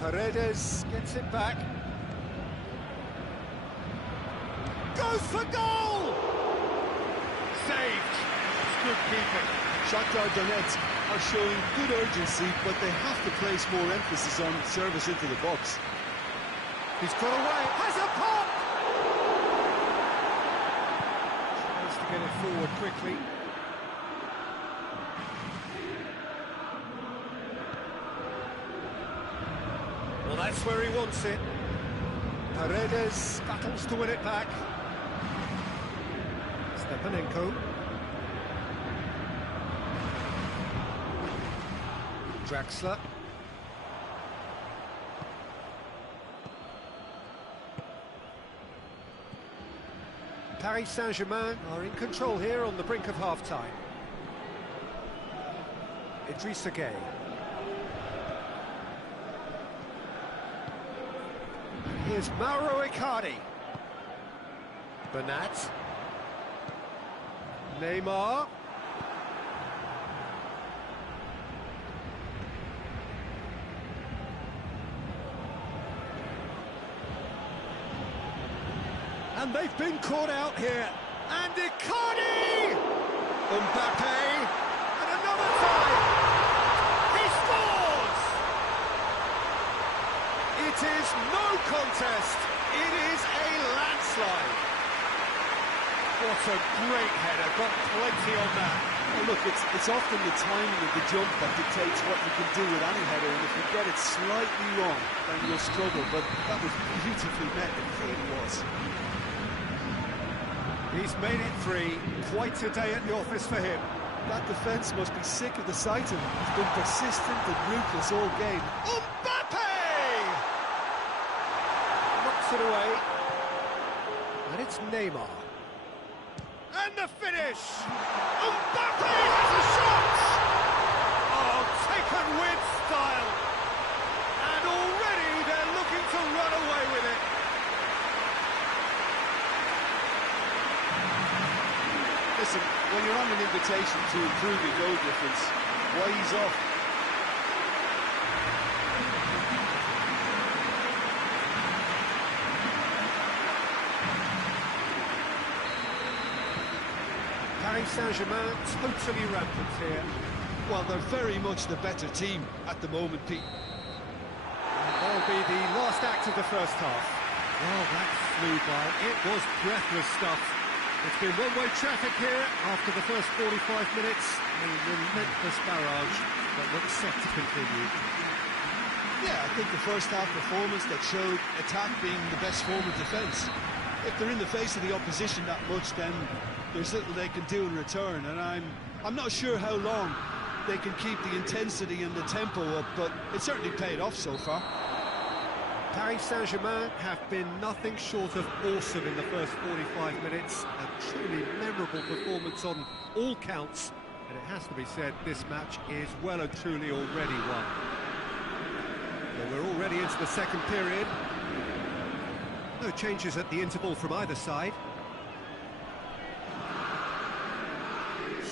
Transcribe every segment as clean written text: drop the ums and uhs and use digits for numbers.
Paredes gets it back. Goes for goal! Saved. It's good keeping. Shakhtar Donetsk are showing good urgency, but they have to place more emphasis on service into the box. He's got away. Has a pop! Tries to get it forward quickly. Well, that's where he wants it. Paredes battles to win it back. Stepanenko. Draxler. Paris Saint-Germain are in control here on the brink of half-time. Idrissa Gueye. Here's Mauro Icardi. Bernat. Neymar. And they've been caught out here. And Icardi! Mbappe! And another time! He scores! It is no contest. It is a landslide. What a great header. Got plenty on that. Oh, look, it's often the timing of the jump that dictates what you can do with any header, and if you get it slightly wrong, then you'll struggle. But that was beautifully met, it really was. He's made it three. Quite a day at the office for him. That defence must be sick of the sight of him. He's been persistent and ruthless all game. Mbappe! Knocks it away. And it's Neymar. And the finish! Mbappe has a shot! Oh, taken with style. And already they're looking to run away with it. Listen, when you're on an invitation to improve your goal difference, why ease off? Paris Saint-Germain totally rampant here. Well, they're very much the better team at the moment, Pete. And that'll be the last act of the first half. Well, that flew by. It was breathless stuff. It's been one-way traffic here after the first 45 minutes. A relentless barrage that looks set to continue. Yeah, I think the first half performance that showed attack being the best form of defence. If they're in the face of the opposition that much, then there's little they can do in return, and I'm not sure how long they can keep the intensity and the tempo up, but it certainly paid off so far. Paris Saint-Germain have been nothing short of awesome in the first 45 minutes. A truly memorable performance on all counts. And it has to be said, this match is well and truly already won. So we're already into the second period. No changes at the interval from either side.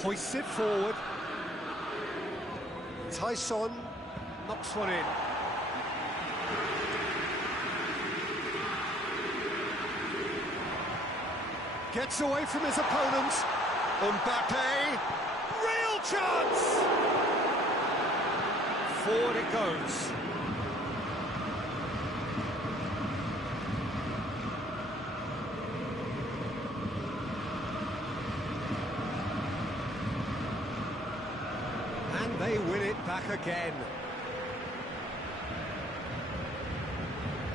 Hoists it forward. Tyson knocks one in. Gets away from his opponent. Mbappe. Real chance! Forward it goes. And they win it back again.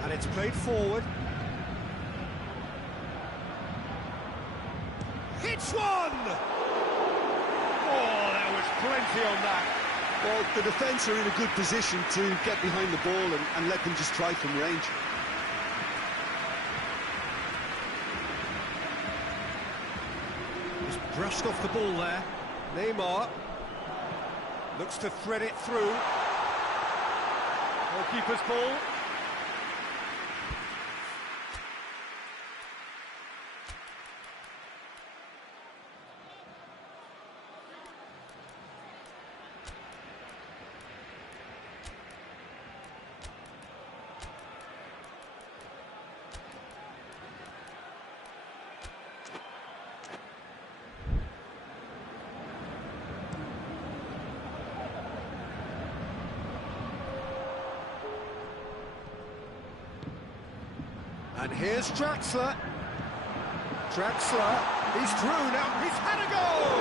And it's played forward. Hits one! Oh, there was plenty on that. Well, the defence are in a good position to get behind the ball and let them just try from range. Just brushed off the ball there. Neymar looks to thread it through. Goalkeeper's ball. And here's Draxler. Draxler, he's through now, he's had a goal!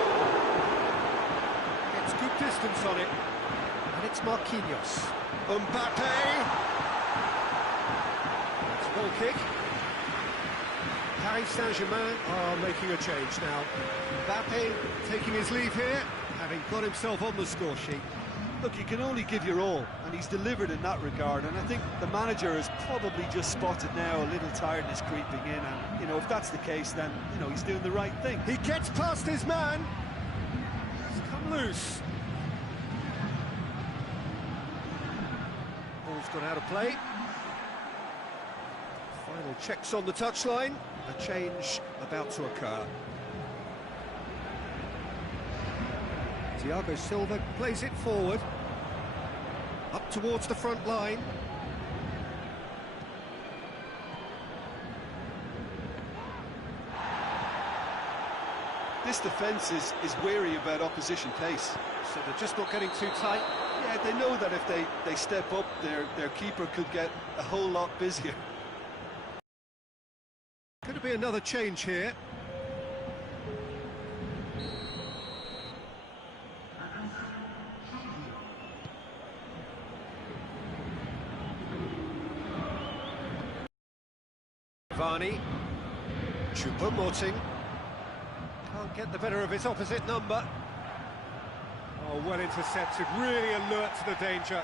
Gets good distance on it. And it's Marquinhos. Mbappe. It's a goal kick. Paris Saint-Germain are making a change now. Mbappe taking his leave here, having got himself on the score sheet. Look, you can only give your all, and he's delivered in that regard, and I think the manager has probably just spotted now a little tiredness creeping in, and, you know, if that's the case, then, you know, he's doing the right thing. He gets past his man. He's come loose. Ball's gone out of play. Final checks on the touchline. A change about to occur. Thiago Silva plays it forward, up towards the front line. This defence is wary about opposition pace. So they're just not getting too tight. Yeah, they know that if they step up, their keeper could get a whole lot busier. Could it be another change here? Varney, Choupo-Moting, can't get the better of his opposite number. Oh, well intercepted, really alert to the danger.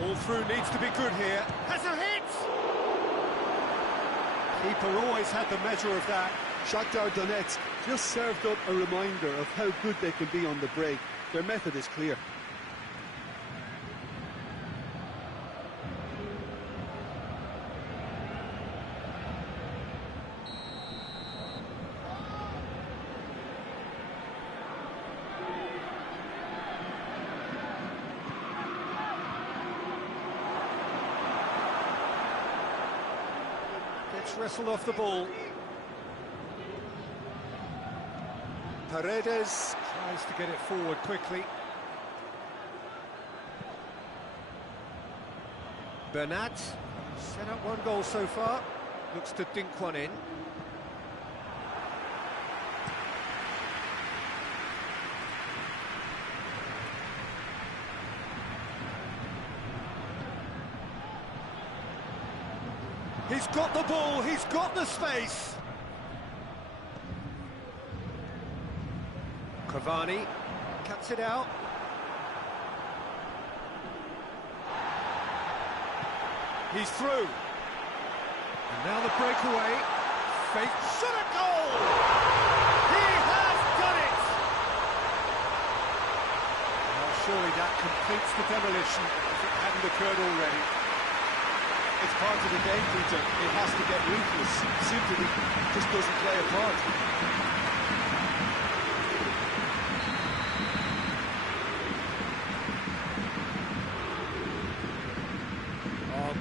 Ball through needs to be good here. Has a hit! Keeper always had the measure of that. Shakhtar Donetsk just served up a reminder of how good they can be on the break. Their method is clear. Gets wrestled off the ball. Paredes tries to get it forward quickly. Bernat set up one goal so far. Looks to dink one in. He's got the ball, he's got the space. Cavani cuts it out. He's through. And now the breakaway. Faith shot a goal! He has done it! Well, surely that completes the demolition if it hadn't occurred already. It's part of the game, Peter. It has to get ruthless. Simply just doesn't play a part.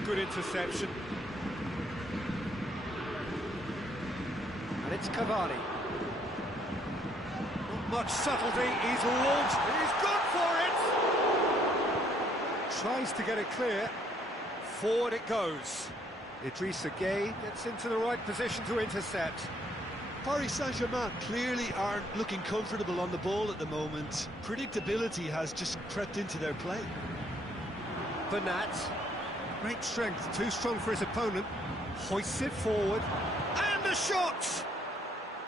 Good interception. And it's Cavani. Not much subtlety, he's launched, he's gone for it! Tries to get it clear, forward it goes. Idrissa Gueye gets into the right position to intercept. Paris Saint-Germain clearly aren't looking comfortable on the ball at the moment. Predictability has just crept into their play. Bernat. Great strength, too strong for his opponent. Hoists it forward. And the shot!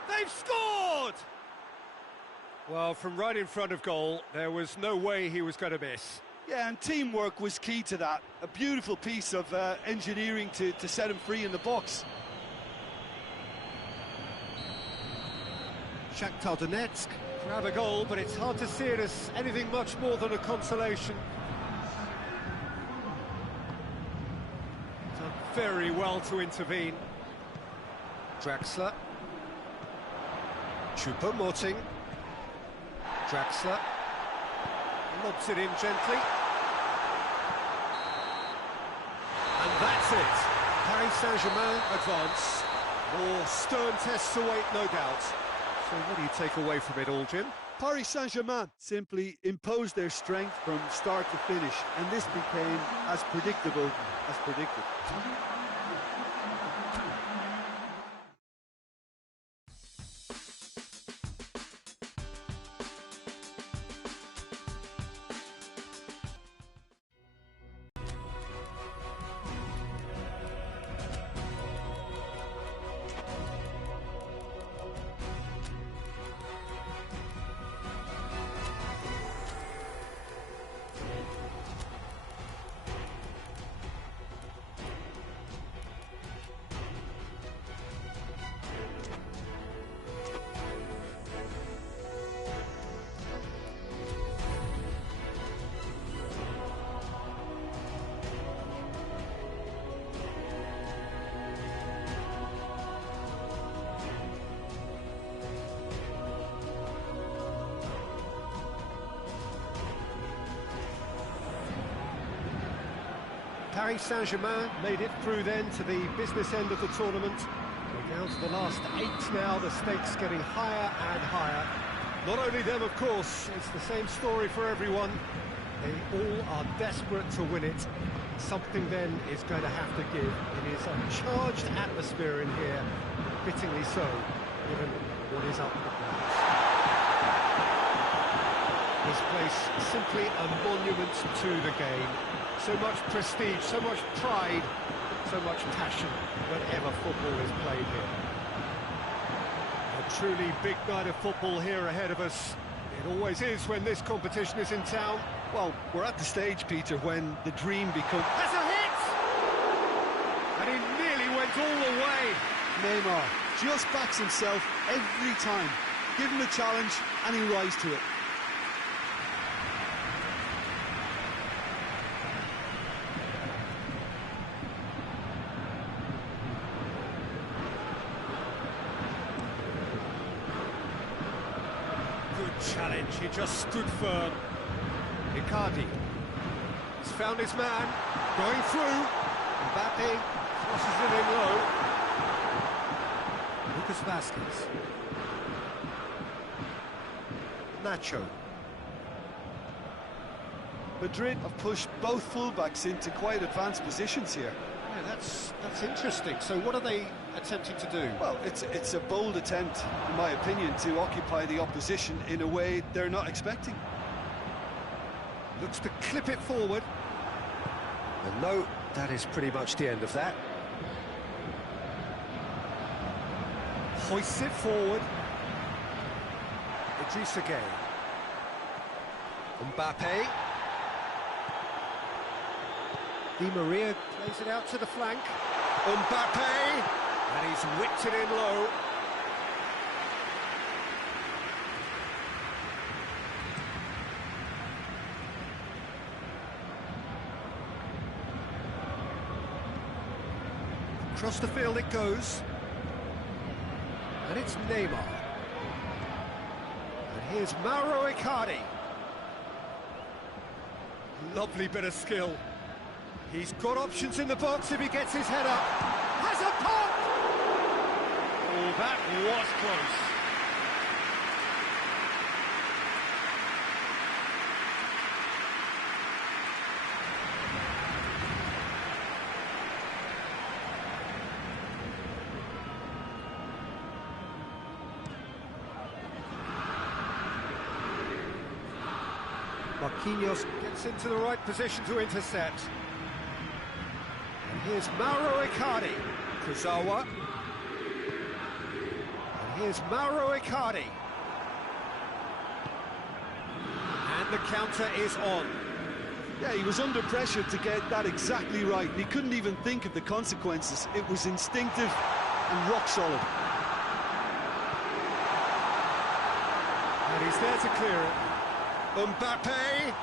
They've scored! Well, from right in front of goal, there was no way he was going to miss. Yeah, and teamwork was key to that. A beautiful piece of engineering to set him free in the box. Shakhtar Donetsk grab a goal, but it's hard to see it as anything much more than a consolation. Very well to intervene. Draxler. Choupo-Moting. Draxler. Lobs it in gently. And that's it. Paris Saint-Germain advance. More stern tests await, no doubt. So what do you take away from it all, Jim? Paris Saint-Germain simply imposed their strength from start to finish, and this became as predictable as predicted. Paris Saint-Germain made it through then to the business end of the tournament. We're down to the last 8 now, the stakes getting higher and higher. Not only them, of course, it's the same story for everyone. They all are desperate to win it. Something then is going to have to give. It is a charged atmosphere in here, fittingly so, given what is up for grabs. This place simply a monument to the game. So much prestige, so much pride, so much passion whenever football is played here. A truly big night of football here ahead of us. It always is when this competition is in town. Well, we're at the stage, Peter, when the dream becomes... Has a hit! And he nearly went all the way. Neymar just backs himself every time. Give him a challenge and he'll rise to it. Challenge, he just stood firm. Icardi has found his man, going through. Mbappe crosses it in low. Lucas Vazquez. Nacho. Madrid have pushed both fullbacks into quite advanced positions here. Yeah, that's interesting. So what are they attempting to do? Well, it's a bold attempt, in my opinion, to occupy the opposition in a way they're not expecting. Looks to clip it forward. And no, that is pretty much the end of that. Hoists it forward. Idrissa Gueye. Mbappe. Di Maria plays it out to the flank. Mbappe! And he's whipped it in low. Across the field it goes. And it's Neymar. And here's Mauro Icardi. Lovely bit of skill. He's got options in the box if he gets his head up. Has a pop! Oh, that was close. Marquinhos gets into the right position to intercept. And here's Mauro Icardi. Kurzawa. And here's Mauro Icardi. And the counter is on. Yeah, he was under pressure to get that exactly right. And he couldn't even think of the consequences. It was instinctive and rock solid. And he's there to clear it. Mbappe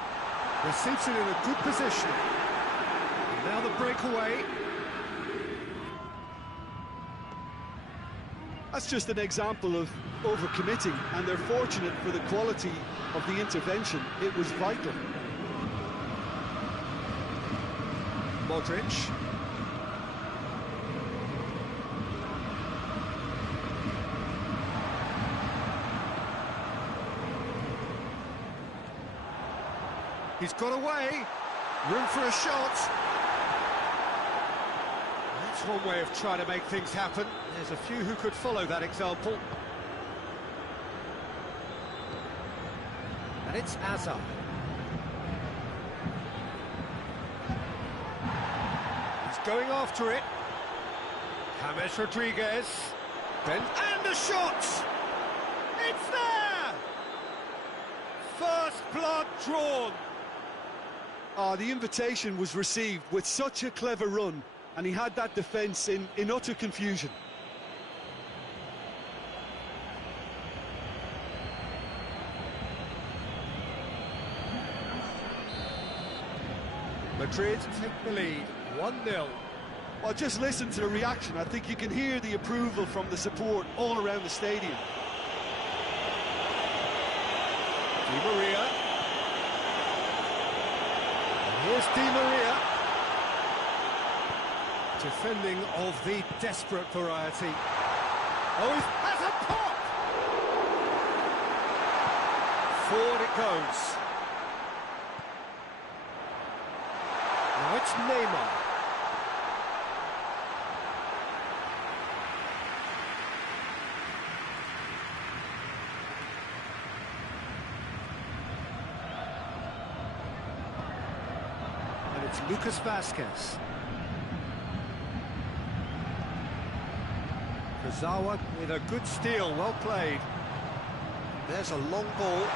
receives it in a good position. And now the breakaway. That's just an example of overcommitting, and they're fortunate for the quality of the intervention. It was vital. Modric. He's got away. Room for a shot. That's one way of trying to make things happen. There's a few who could follow that example. And it's Azar. He's going after it. James Rodriguez. And a shot! It's there! First blood drawn. The invitation was received with such a clever run, and he had that defence in utter confusion. Madrid take the lead, 1-0. Well, just listen to the reaction. I think you can hear the approval from the support all around the stadium. Di Maria. And here's Di Maria. Defending of the desperate variety. Oh, he has a pop! Forward it goes. Now it's Neymar. It's Lucas Vazquez. Kazawa with a good steal, well played. There's a long ball.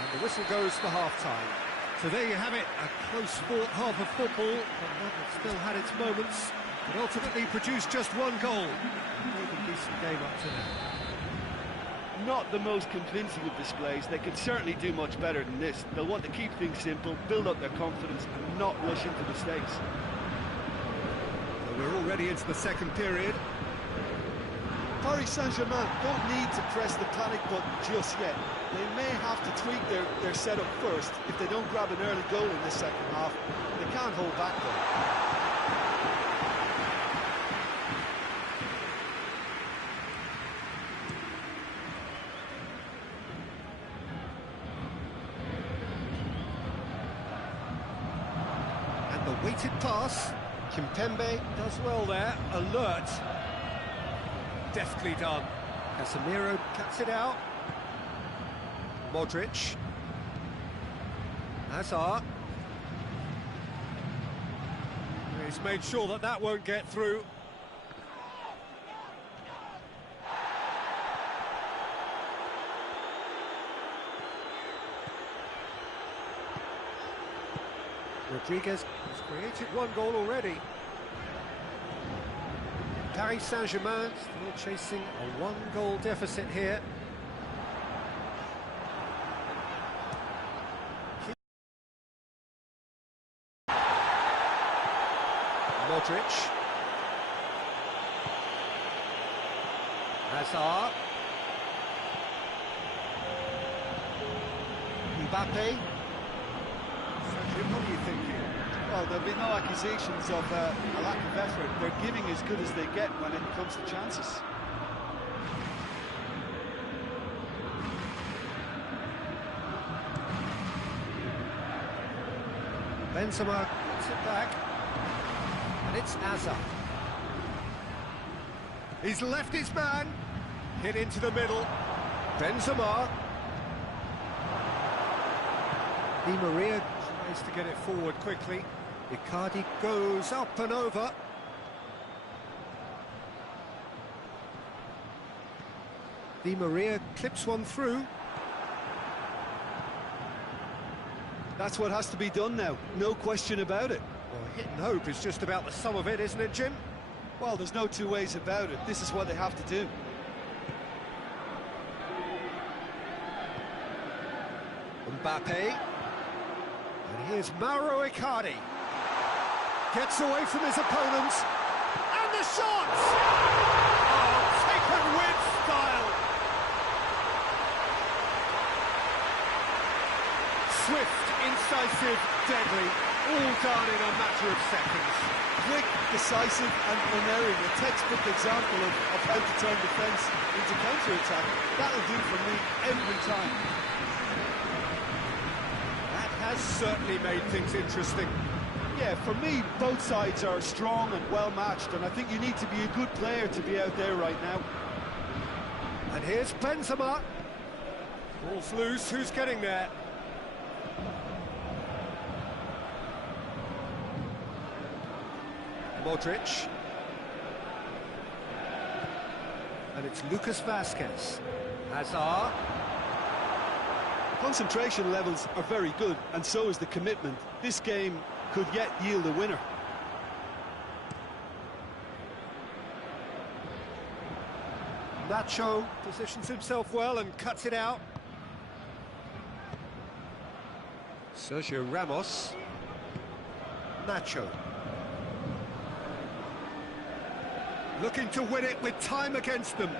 And the whistle goes for half-time. So there you have it, a close fought half of football, but one that still had its moments, but ultimately produced just one goal. A decent game up to now. Not the most convincing of displays. They could certainly do much better than this. They'll want to keep things simple, build up their confidence and not rush into mistakes. So we're already into the second period. Paris Saint-Germain don't need to press the panic button just yet. They may have to tweak their setup first if they don't grab an early goal in this second half. They can't hold back though. Weighted pass. Kimpembe does well there. Alert. Deftly done. Casemiro cuts it out. Modric. Hazard. He's made sure that that won't get through. Rodriguez has created one goal already. Paris Saint-Germain still chasing a one-goal deficit here. Modric. Hazard. Mbappe. What are you thinking? Well, there'll be no accusations of a lack of effort. They're giving as good as they get when it comes to chances. Benzema gets it back. And it's Azar. He's left his man. Hit into the middle. Benzema. Di Maria tries to get it forward quickly. Icardi goes up and over. Di Maria clips one through. That's what has to be done now, no question about it. Well, hit and hope is just about the sum of it, isn't it, Jim? Well, there's no two ways about it. This is what they have to do. Mbappe. And here's Mauro Icardi. Gets away from his opponents. And the shot! Oh, taken with style. Swift, incisive, deadly. all done in a matter of seconds. Quick, decisive and unerring. A textbook example of how to turn defence into counter-attack. That'll do for me every time. That has certainly made things interesting. Yeah, for me, both sides are strong and well-matched, and I think you need to be a good player to be out there right now. And here's Benzema. Ball's loose, who's getting there? Modric. And it's Lucas Vazquez. Hazard. Concentration levels are very good, and so is the commitment. This game could yet yield a winner. Nacho positions himself well and cuts it out. Sergio Ramos. Nacho. Looking to win it with time against them.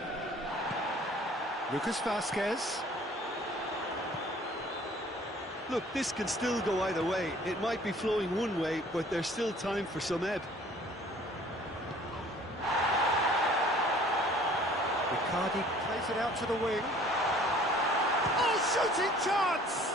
Lucas Vazquez. Look, this can still go either way. It might be flowing one way, but there's still time for some ebb. Icardi plays it out to the wing. Oh, shooting chance!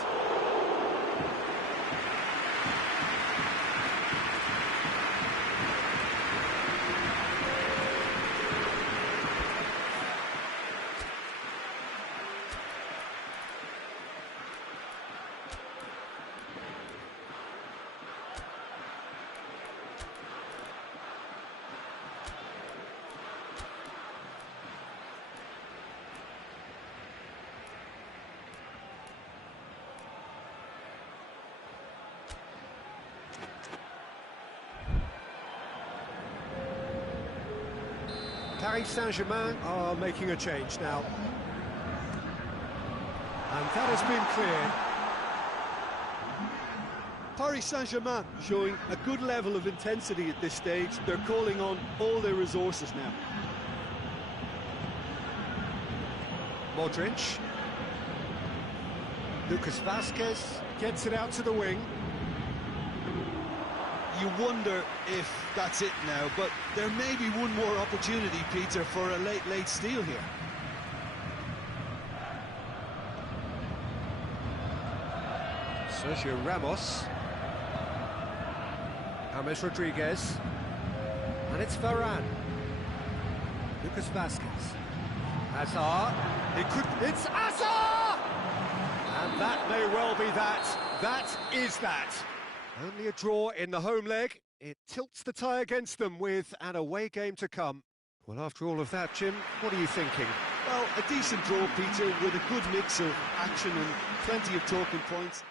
Paris Saint-Germain are making a change now. And that has been cleared. Paris Saint-Germain showing a good level of intensity at this stage. They're calling on all their resources now. Modric. Lucas Vazquez gets it out to the wing. You wonder if that's it now, but there may be one more opportunity, Peter, for a late steal here. Sergio Ramos. James Rodriguez. And it's Varane. Lucas Vazquez. Hazard. It's Hazard! And that may well be that. That is that. Only a draw in the home leg. It tilts the tie against them with an away game to come. Well, after all of that, Jim, what are you thinking? Well, a decent draw, Peter, with a good mix of action and plenty of talking points.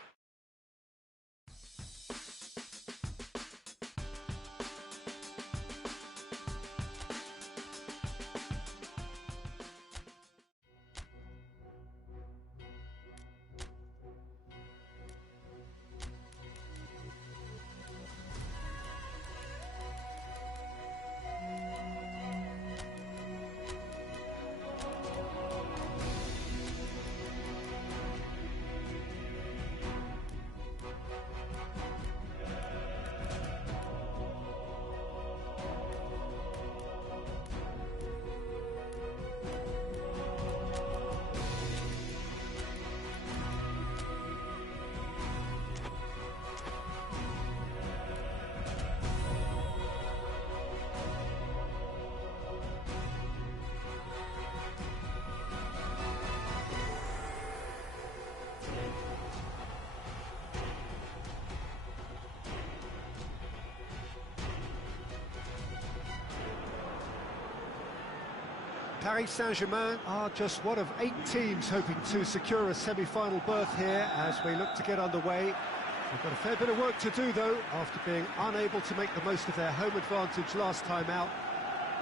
Paris Saint-Germain are just one of 8 teams hoping to secure a semi-final berth here as we look to get underway. They've got a fair bit of work to do, though, after being unable to make the most of their home advantage last time out.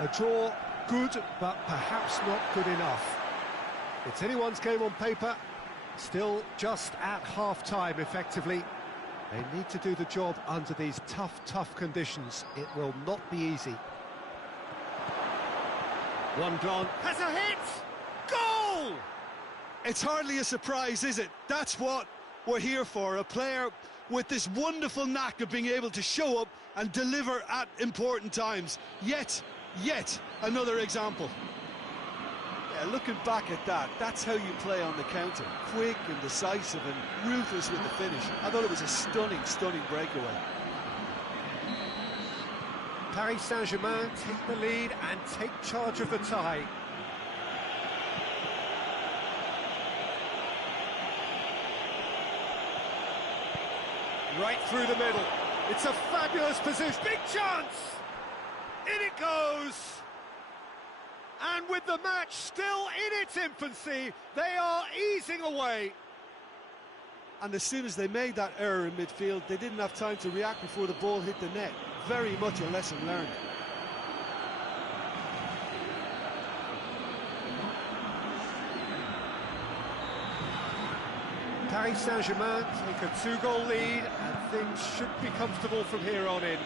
A draw, good, but perhaps not good enough. It's anyone's game on paper, still just at half-time, effectively. They need to do the job under these tough conditions. It will not be easy. One gone. Has a hit! Goal! It's hardly a surprise, is it? That's what we're here for. A player with this wonderful knack of being able to show up and deliver at important times. Yet another example. Yeah, looking back at that, that's how you play on the counter. Quick and decisive and ruthless with the finish. I thought it was a stunning breakaway. Paris Saint-Germain take the lead and take charge of the tie. Right through the middle. It's a fabulous position. Big chance! In it goes! And with the match still in its infancy, they are easing away. And as soon as they made that error in midfield, they didn't have time to react before the ball hit the net. Very much a lesson learned. Paris Saint-Germain take a 2-goal lead and things should be comfortable from here on in.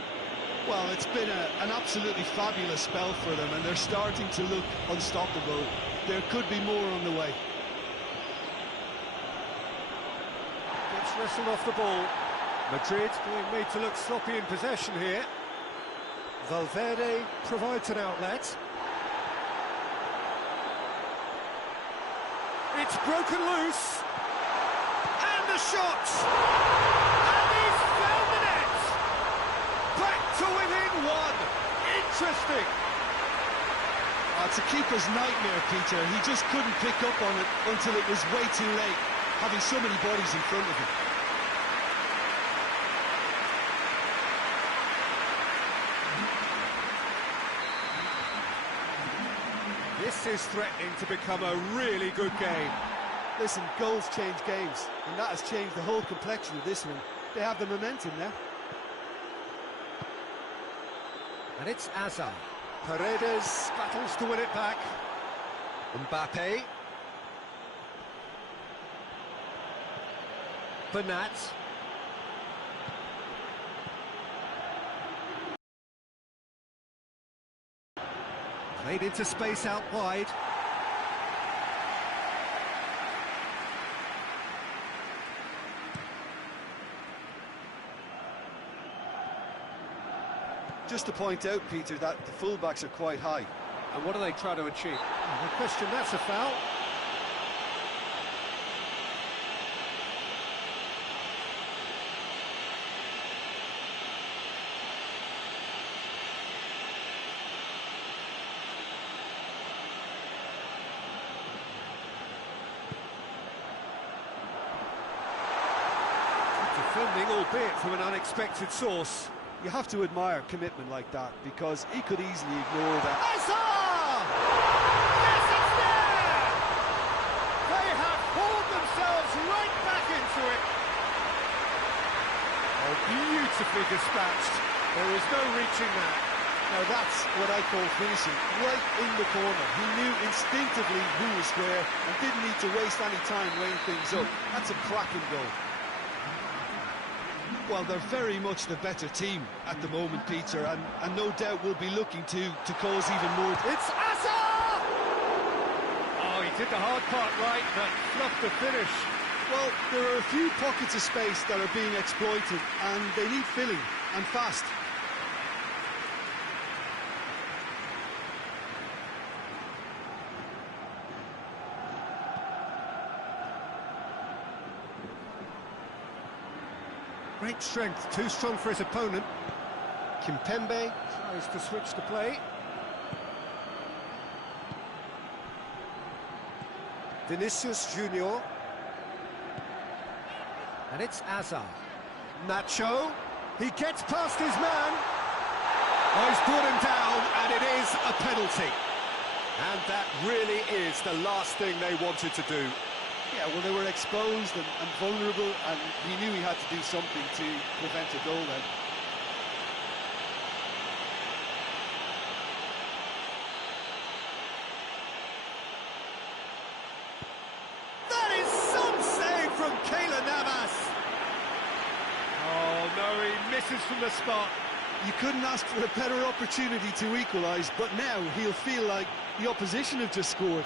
Well, it's been an absolutely fabulous spell for them and they're starting to look unstoppable. There could be more on the way. Gets wrestled off the ball. Madrid being made to look sloppy in possession here. Valverde provides an outlet. It's broken loose. And the shot! And he's found the net! Back to within one! Interesting! It's a keeper's nightmare, Peter. He just couldn't pick up on it until it was way too late, having so many bodies in front of him. This is threatening to become a really good game. Listen, goals change games, and that has changed the whole complexion of this one. They have the momentum now. And it's Azar. Paredes battles to win it back. Mbappe. Bernat. Played into space out wide. Just to point out, Peter, that the fullbacks are quite high. And what are they trying to achieve? No question, that's a foul. Defending, albeit from an unexpected source. You have to admire commitment like that, because he could easily ignore that. Azar! Yes, it's there! They have pulled themselves right back into it. Oh, beautifully dispatched. There is no reaching that. Now that's what I call finishing, right in the corner. He knew instinctively who was where and didn't need to waste any time weighing things up. That's a cracking goal. Well, they're very much the better team at the moment, Peter, and no doubt will be looking to cause even more. It's Azar! Oh, he did the hard part right, but fluffed the finish. Well, there are a few pockets of space that are being exploited, and they need filling, and fast. Great strength, too strong for his opponent. Kimpembe tries to switch the play. Vinicius Junior. And it's Azar. Nacho. He gets past his man. Oh, he's brought him down, and it is a penalty. And that really is the last thing they wanted to do. Yeah, well, they were exposed and vulnerable, and he knew he had to do something to prevent a goal then. That is some save from Keylor Navas. Oh, no, he misses from the spot. You couldn't ask for a better opportunity to equalise, but now he'll feel like the opposition have just scored.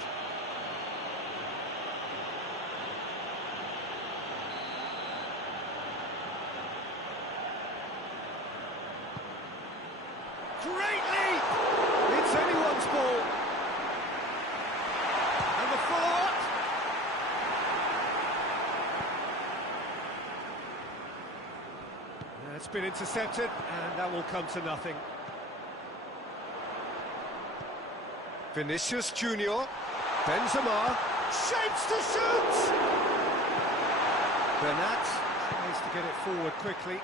That's been intercepted, and that will come to nothing. Vinicius Junior, Benzema, shapes to shoot! Bernat tries to get it forward quickly.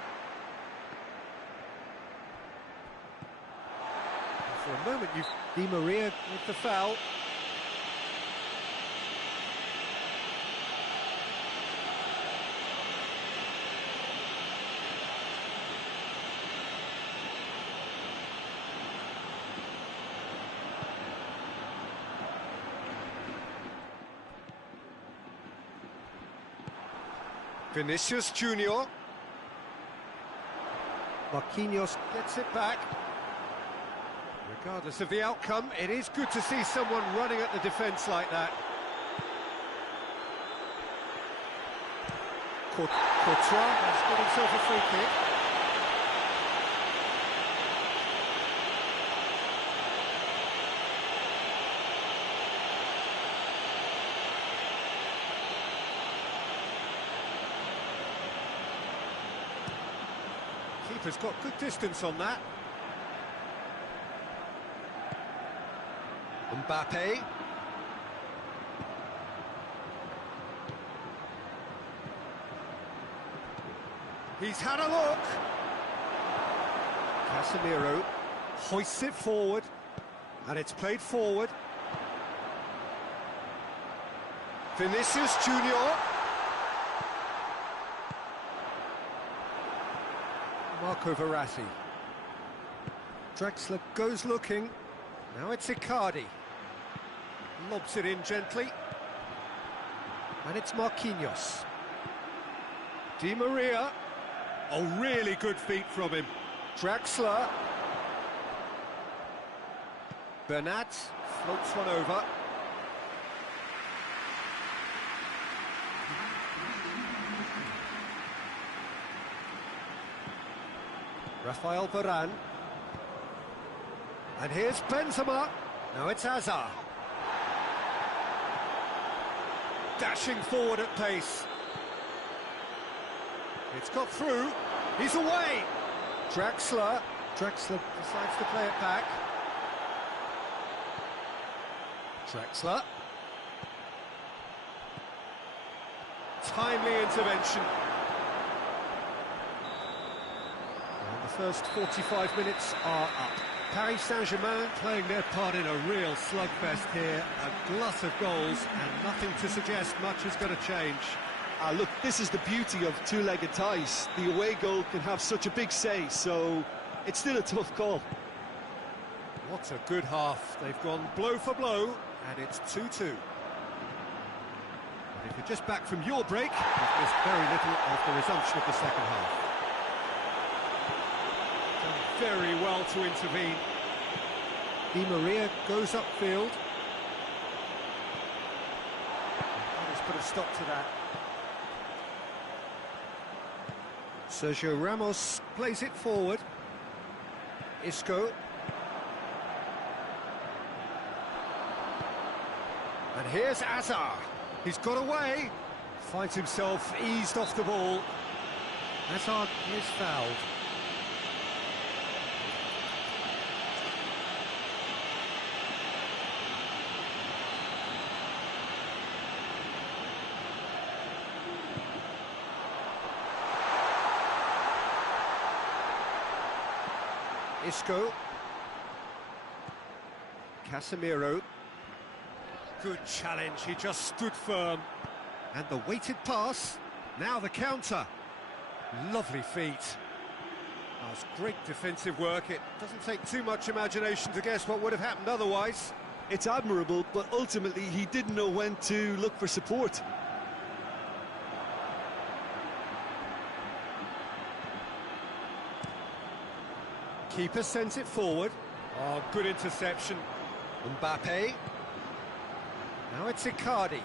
For a moment, Di Maria with the foul. Vinicius Junior. Marquinhos gets it back. Regardless of the outcome, it is good to see someone running at the defence like that. Courtois has got himself a free kick. Keeper's got good distance on that. Mbappe. He's had a look. Casemiro hoists it forward, and it's played forward. Vinicius Junior. Marco Verratti. Drexler goes looking. Now it's Icardi. Lobs it in gently. And it's Marquinhos. Di Maria. Oh, really good feet from him. Drexler. Bernat floats one over. Rafael Varane. And here's Benzema. Now it's Hazard. Dashing forward at pace. It's got through. He's away. Drexler. Drexler decides to play it back. Drexler. Timely intervention. And the first 45 minutes are up. Paris Saint-Germain playing their part in a real slugfest here, a glut of goals, and nothing to suggest much is going to change. Look, this is the beauty of two-legged ties. The away goal can have such a big say, so it's still a tough call. What a good half. They've gone blow for blow, and it's 2-2. And if you're just back from your break, you've missed very little of the resumption of the second half. Very well to intervene. Di Maria goes upfield. Let's put a stop to that. Sergio Ramos plays it forward. Isco. And here's Hazard. He's got away. Finds himself eased off the ball. Hazard is fouled. Isco. Casemiro. Good challenge, he just stood firm. And the weighted pass, now the counter. Lovely feet. That's great defensive work. It doesn't take too much imagination to guess what would have happened otherwise. It's admirable, but ultimately he didn't know when to look for support. Keeper sends it forward. Oh, good interception. Mbappe. Now it's Icardi.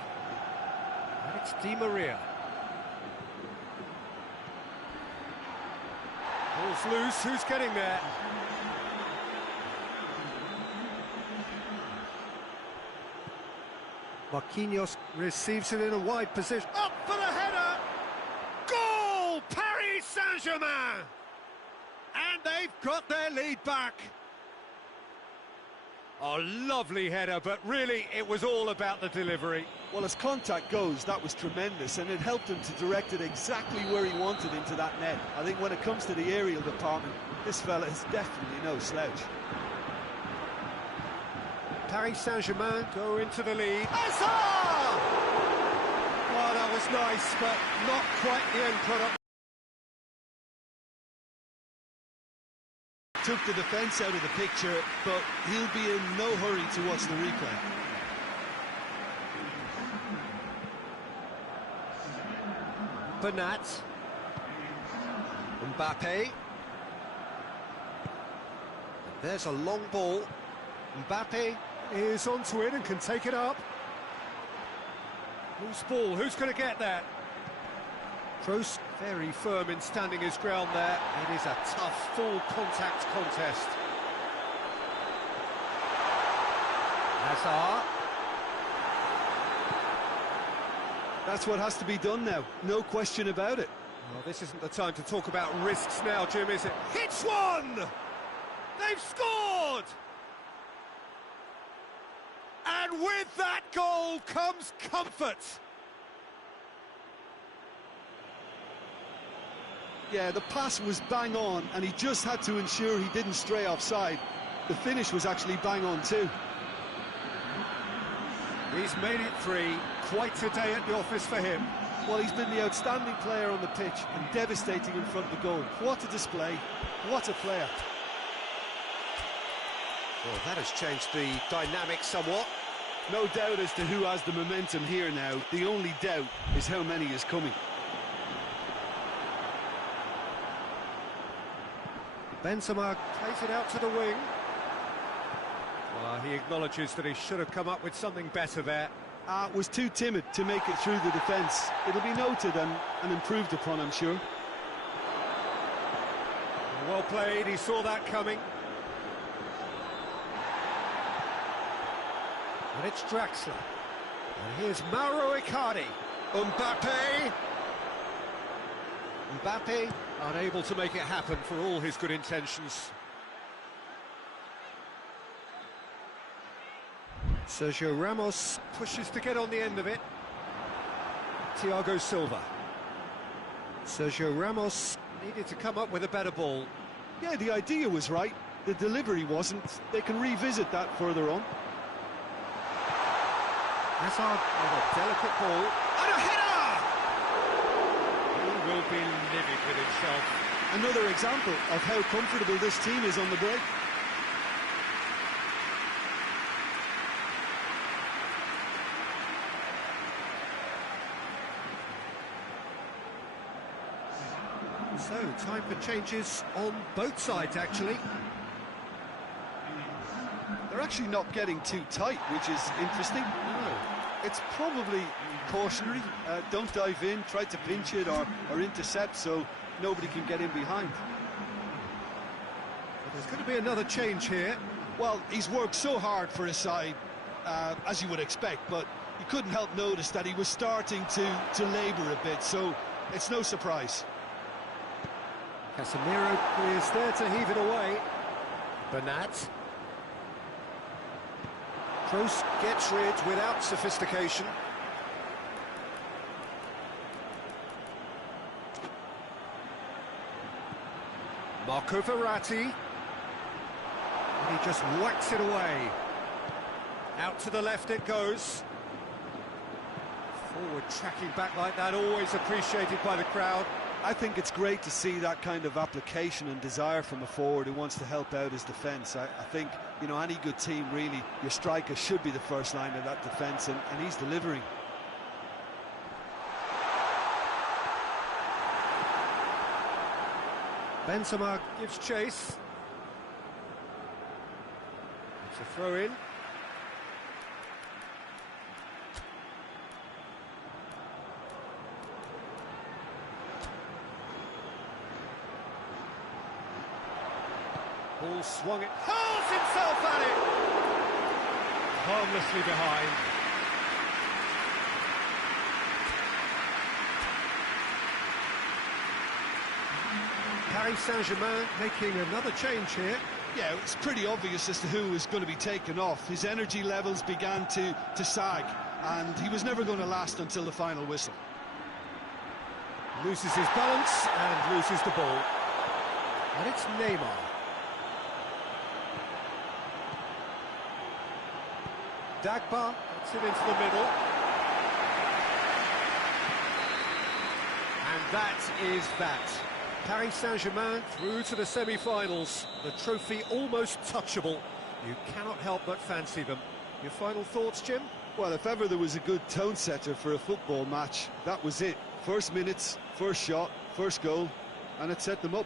And it's Di Maria. Ball's loose, who's getting there? Marquinhos receives it in a wide position. Up for the header! Goal! Paris Saint-Germain! they've got their lead back. Oh, lovely header, but really it was all about the delivery. Well, as contact goes, that was tremendous, and it helped him to direct it exactly where he wanted into that net. I think when it comes to the aerial department, this fella is definitely no slouch. Paris Saint-Germain go into the lead. Hazard! Oh, that was nice, but not quite the end product. Took the defence out of the picture, but he'll be in no hurry to watch the replay. Bernat. Mbappe. There's a long ball. Mbappe is onto it and can take it up. Whose ball? Who's going to get that? Kroos very firm in standing his ground there. It is a tough, full contact contest. Hazard. That's what has to be done now, no question about it. Well, this isn't the time to talk about risks now, Jim, is it? Hits one! They've scored! And with that goal comes comfort. Yeah, the pass was bang on, and he just had to ensure he didn't stray offside. The finish was actually bang on too. He's made it 3. Quite a day at the office for him. Well, he's been the outstanding player on the pitch and devastating in front of the goal. What a display, what a player. Well, that has changed the dynamic somewhat. No doubt as to who has the momentum here now. The only doubt is how many is coming. Benzema plays it out to the wing. Well, he acknowledges that he should have come up with something better there. Was too timid to make it through the defence. It'll be noted and improved upon, I'm sure. Well played, he saw that coming. And it's Draxler. And here's Mauro Icardi. Mbappe. Mbappe unable to make it happen for all his good intentions. Sergio Ramos pushes to get on the end of it. Thiago Silva. Sergio Ramos needed to come up with a better ball. Yeah, the idea was right. The delivery wasn't. They can revisit that further on. Hazard with a delicate ball. And a header! He will be livid with himself. Another example of how comfortable this team is on the break. So, time for changes on both sides, actually. They're actually not getting too tight, which is interesting. No. It's probably cautionary. Don't dive in, try to pinch it or intercept so nobody can get in behind. But there's going to be another change here. Well, he's worked so hard for his side, as you would expect, but you couldn't help notice that he was starting to labour a bit, so it's no surprise. Casemiro is there to heave it away. Bernat. Kroos gets rid without sophistication. Marco Verratti. And he just whacks it away. Out to the left it goes. Forward tracking back like that, always appreciated by the crowd. I think it's great to see that kind of application and desire from a forward who wants to help out his defence. I think, you know, any good team, really, your striker should be the first line of that defence, and he's delivering. Benzema gives chase. It's a throw-in. Ball swung it, hurls himself at it! Harmlessly behind. Paris Saint-Germain making another change here. Yeah, it's pretty obvious as to who was going to be taken off. His energy levels began to sag, and he was never going to last until the final whistle. Loses his balance and loses the ball. And it's Neymar. Dagba gets it into the middle. And that is that. Paris Saint-Germain through to the semi-finals. The trophy almost touchable. You cannot help but fancy them. Your final thoughts, Jim? Well, if ever there was a good tone setter for a football match, that was it. First minutes, first shot, first goal, and it set them up.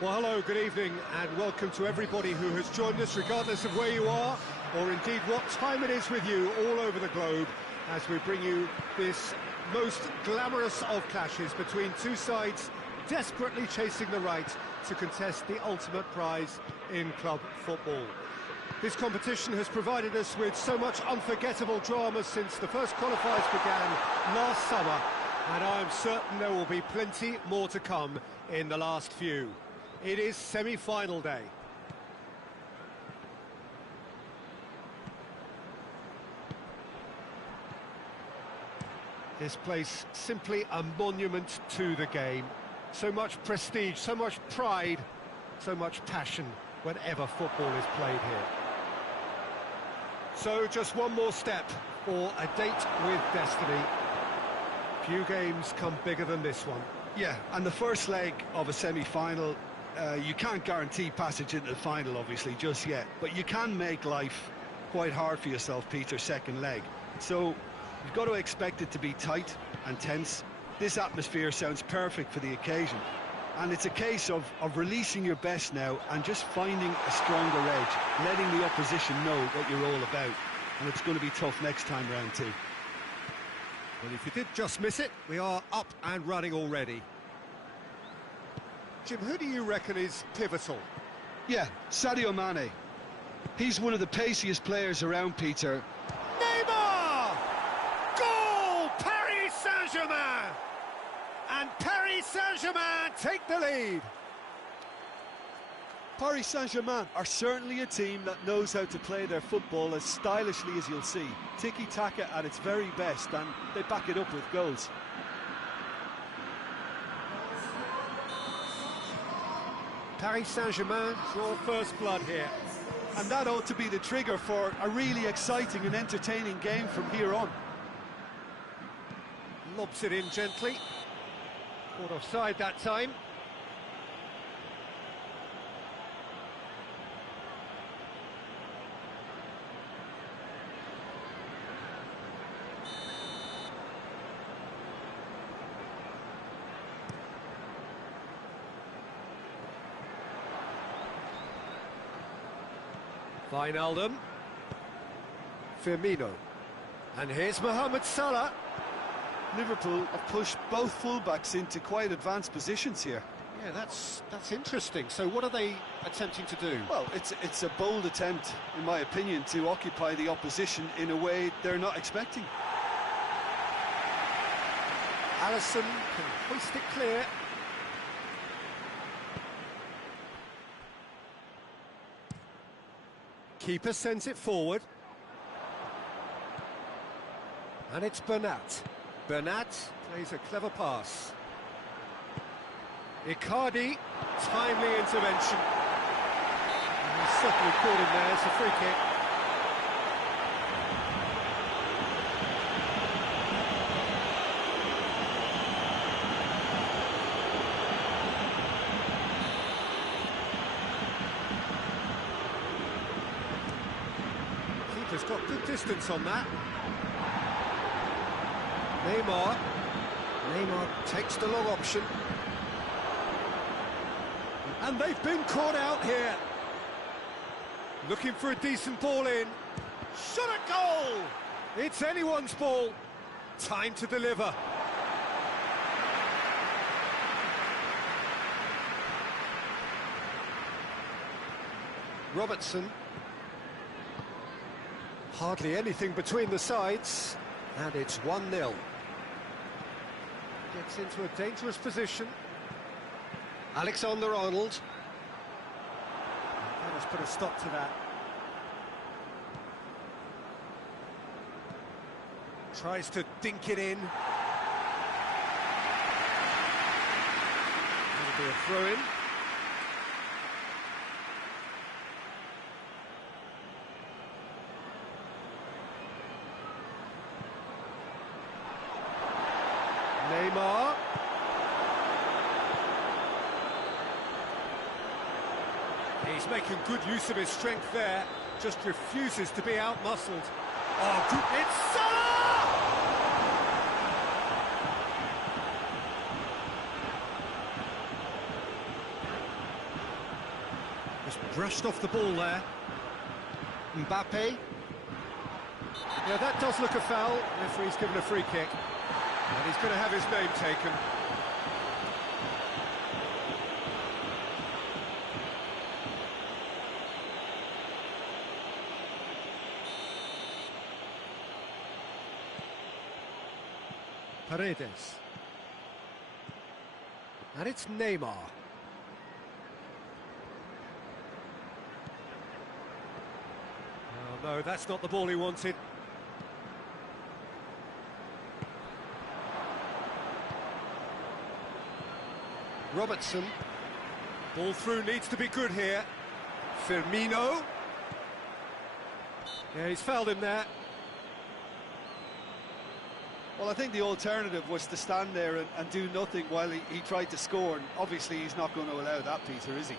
Well, hello, good evening, and welcome to everybody who has joined us, regardless of where you are, or indeed what time it is with you all over the globe, as we bring you this most glamorous of clashes between two sides desperately chasing the right to contest the ultimate prize in club football. This competition has provided us with so much unforgettable drama since the first qualifiers began last summer, and I'm certain there will be plenty more to come in the last few. It is semi-final day. This place simply a monument to the game. So much prestige, so much pride, so much passion whenever football is played here. So just one more step for a date with destiny. Few games come bigger than this one. Yeah, and the first leg of a semi-final, you can't guarantee passage into the final, obviously, just yet. But you can make life quite hard for yourself, Peter, second leg. So you've got to expect it to be tight and tense. This atmosphere sounds perfect for the occasion. And it's a case of releasing your best now and just finding a stronger edge, letting the opposition know what you're all about. And it's going to be tough next time round too. Well, if you did just miss it, we are up and running already. Jim, who do you reckon is pivotal? Yeah, Sadio Mane. He's one of the paciest players around, Peter. Neymar! Goal! Paris Saint-Germain! And Paris Saint-Germain take the lead. Paris Saint-Germain are certainly a team that knows how to play their football as stylishly as you'll see. Tiki-taka at its very best, and they back it up with goals. Paris Saint-Germain draw first blood here. And that ought to be the trigger for a really exciting and entertaining game from here on. Lobs it in gently. Caught offside that time. Wijnaldum. Firmino. And here's Mohamed Salah. Liverpool have pushed both fullbacks into quite advanced positions here. Yeah, that's interesting. So what are they attempting to do? Well, it's a bold attempt, in my opinion, to occupy the opposition in a way they're not expecting. Alisson can hoist it clear. Keeper sends it forward. And it's Bernat. Bernat plays a clever pass. Icardi, timely intervention. And he's certainly caught him there, it's a free kick. Keeper's got good distance on that. Neymar takes the long option. And they've been caught out here. Looking for a decent ball in. Shot a goal! It's anyone's ball. Time to deliver. Robertson. Hardly anything between the sides. And it's 1-0. Gets into a dangerous position. Alexander-Arnold. That has put a stop to that. Tries to dink it in. That'll be a throw-in. Neymar. He's making good use of his strength there, just refuses to be out-muscled. Oh, good, it's Salah! Just brushed off the ball there. Mbappe. Yeah, that does look a foul. Referee's given a free kick. And he's going to have his name taken. Paredes. And it's Neymar. Oh, no, that's not the ball he wanted. Robertson. Ball through needs to be good here. Firmino. Yeah, he's fouled him there. Well, I think the alternative was to stand there and do nothing while he tried to score, and obviously he's not going to allow that, Peter, is he?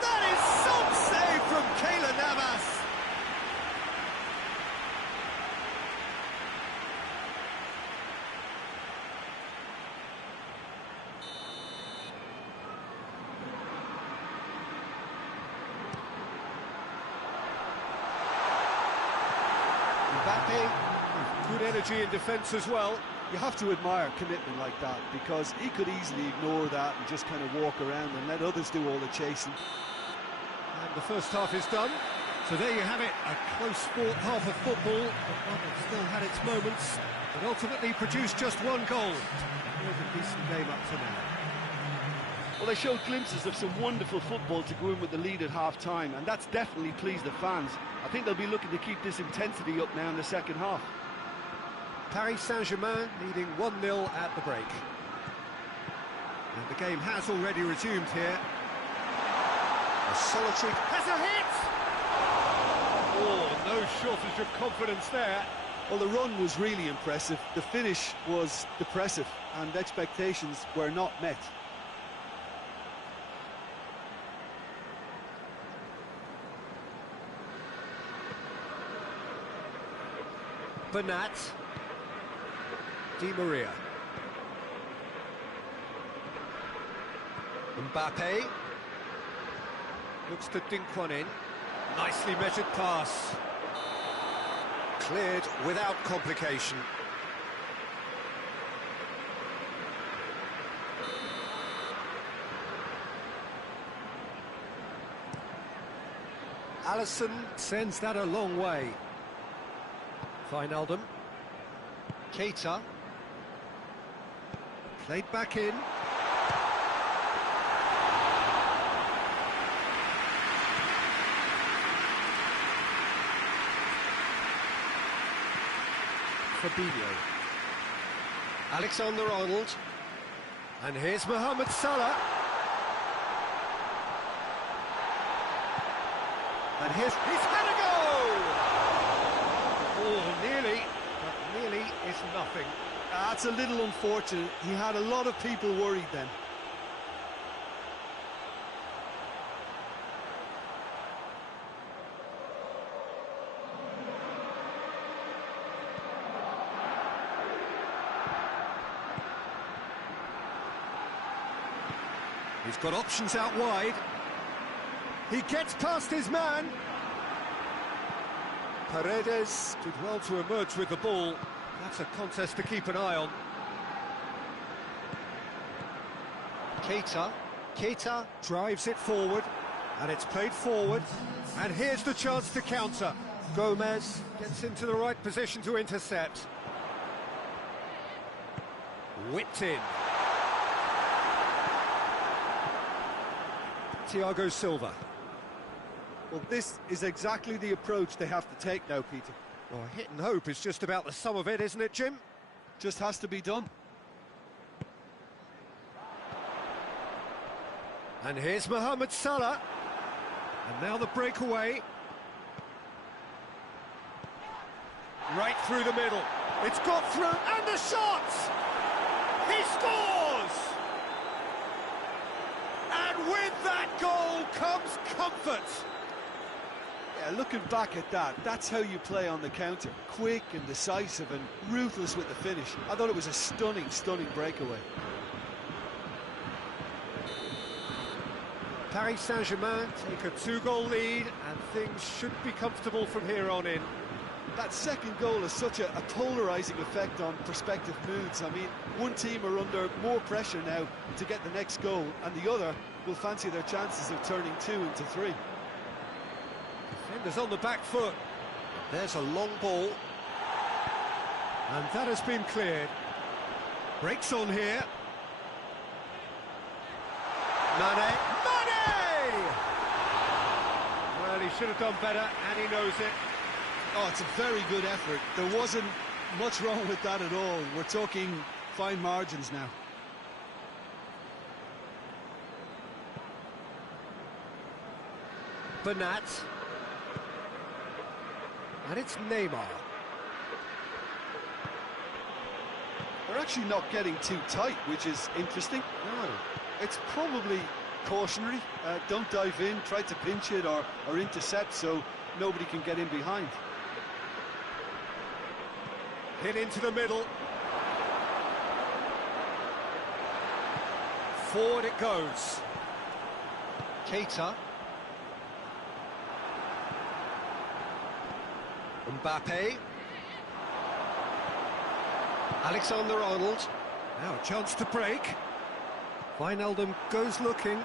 That is some save from Keylor Navas! Mbappe, with good energy in defence as well. You have to admire commitment like that, because he could easily ignore that and just kind of walk around and let others do all the chasing. And the first half is done. So there you have it, a close fought half of football, but one that still had its moments, but ultimately produced just one goal. It was a decent game up to now. Well, they showed glimpses of some wonderful football to go in with the lead at half-time, and that's definitely pleased the fans. I think they'll be looking to keep this intensity up now in the second half. Paris Saint-Germain leading 1-0 at the break. And the game has already resumed here. A solitary has a hit! Oh, no shortage of confidence there. Well, the run was really impressive. The finish was depressive, and expectations were not met. Bernat. Di Maria. Mbappe. Looks to dink one in. Nicely measured pass. Cleared without complication. Alisson sends that a long way. Wijnaldum. Keita. Played back in. Fabinho. Alexander-Arnold. And here's Mohamed Salah. And he's had a go! Oh, nearly, but nearly is nothing. That's a little unfortunate. He had a lot of people worried then. He's got options out wide. He gets past his man. Paredes did well to emerge with the ball. That's a contest to keep an eye on. Keita drives it forward, and it's played forward. And here's the chance to counter. Gomez gets into the right position to intercept. Whipped in. Thiago Silva. Well, this is exactly the approach they have to take now, Peter. Well, hit and hope is just about the sum of it, isn't it, Jim? Just has to be done. And here's Mohamed Salah. And now the breakaway. Right through the middle. It's got through, and the shot! He scores! And with that goal comes comfort. Yeah, looking back at that, that's how you play on the counter. Quick and decisive and ruthless with the finish. I thought it was a stunning, stunning breakaway. Paris Saint-Germain take a 2-goal lead, and things should be comfortable from here on in. That second goal has such a polarising effect on prospective moods. I mean, one team are under more pressure now to get the next goal, and the other will fancy their chances of turning 2 into 3. Defenders on the back foot. There's a long ball. And that has been cleared. Breaks on here. Mane! Well, he should have done better, and he knows it. Oh, it's a very good effort. There wasn't much wrong with that at all. We're talking fine margins now. Bernat. And it's Neymar. They're actually not getting too tight, which is interesting. No. It's probably cautionary. Don't dive in, try to pinch it or intercept so nobody can get in behind. Hit into the middle. Forward it goes. Keita. Mbappe. Alexander-Arnold. Now a chance to break. Wijnaldum goes looking.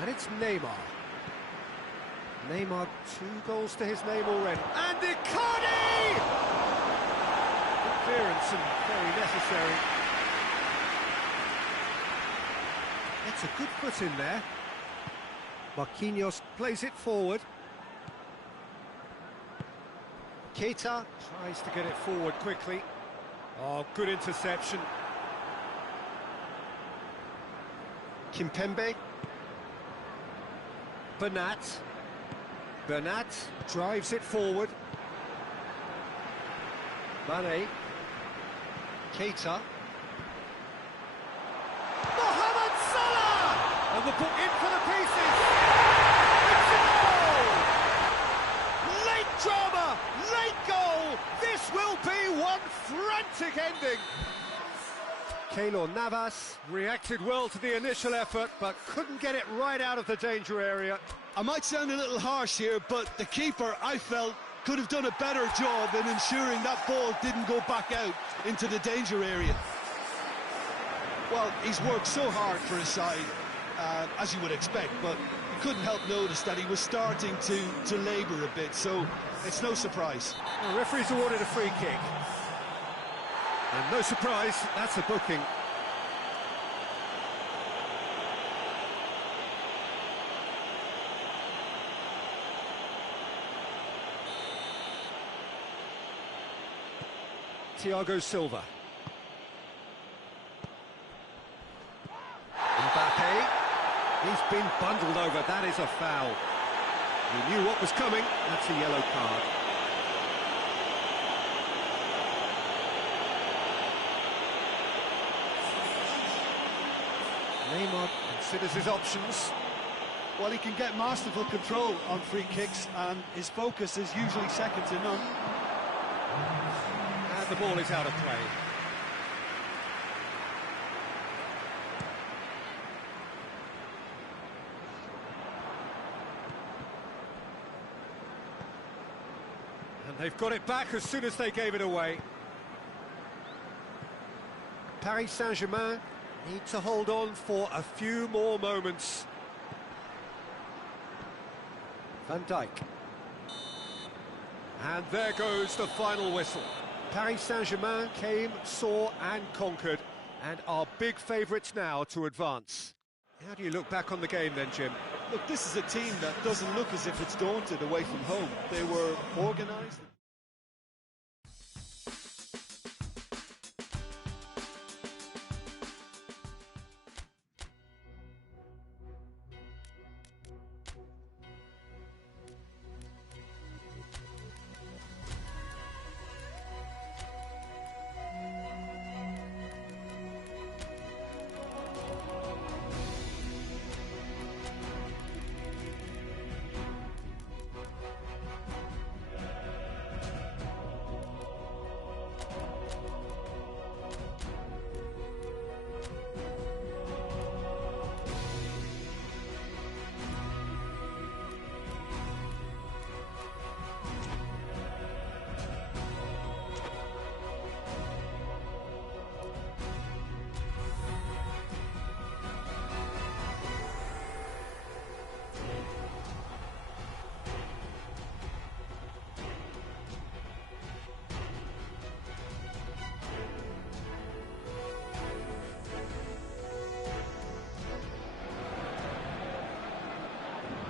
And it's Neymar. Neymar, 2 goals to his name already. And Icardi! Good clearance and very necessary. Gets a good foot in there. Marquinhos plays it forward. Keita tries to get it forward quickly. Oh, good interception. Kimpembe. Bernat. Bernat drives it forward. Mane. Keita. Mohamed Salah! And the ball in for the pieces! It's a goal! Late drama! Late goal! This will be one frantic ending! Keylor Navas reacted well to the initial effort, but couldn't get it right out of the danger area. I might sound a little harsh here, but the keeper, I felt, could have done a better job in ensuring that ball didn't go back out into the danger area. Well, he's worked so hard for his side, as you would expect, but you couldn't help notice that he was starting to labour a bit, so it's no surprise. The referee's awarded a free kick. And no surprise, that's a booking. Thiago Silva. Mbappe. He's been bundled over, that is a foul. He knew what was coming, that's a yellow card. Neymar considers his options. Well, he can get masterful control on free kicks, and his focus is usually second to none. And the ball is out of play. And they've got it back as soon as they gave it away. Paris Saint-Germain need to hold on for a few more moments. Van Dijk. And there goes the final whistle. Paris Saint-Germain came, saw and conquered, and are big favourites now to advance. How do you look back on the game then, Jim? Look, this is a team that doesn't look as if it's daunted away from home. They were organised.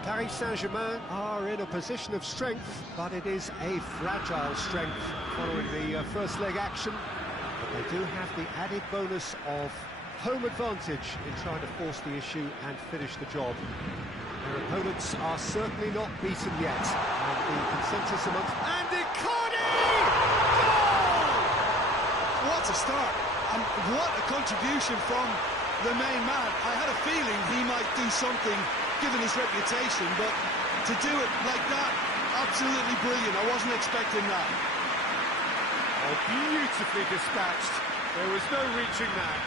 Paris Saint-Germain are in a position of strength, but it is a fragile strength following the first leg action. But they do have the added bonus of home advantage in trying to force the issue and finish the job. Their opponents are certainly not beaten yet, and the consensus amongst... And Icardi! Goal! What a start, and what a contribution from the main man. I had a feeling he might do something given his reputation, but to do it like that, absolutely brilliant. I wasn't expecting that. Oh, beautifully dispatched. There was no reaching that.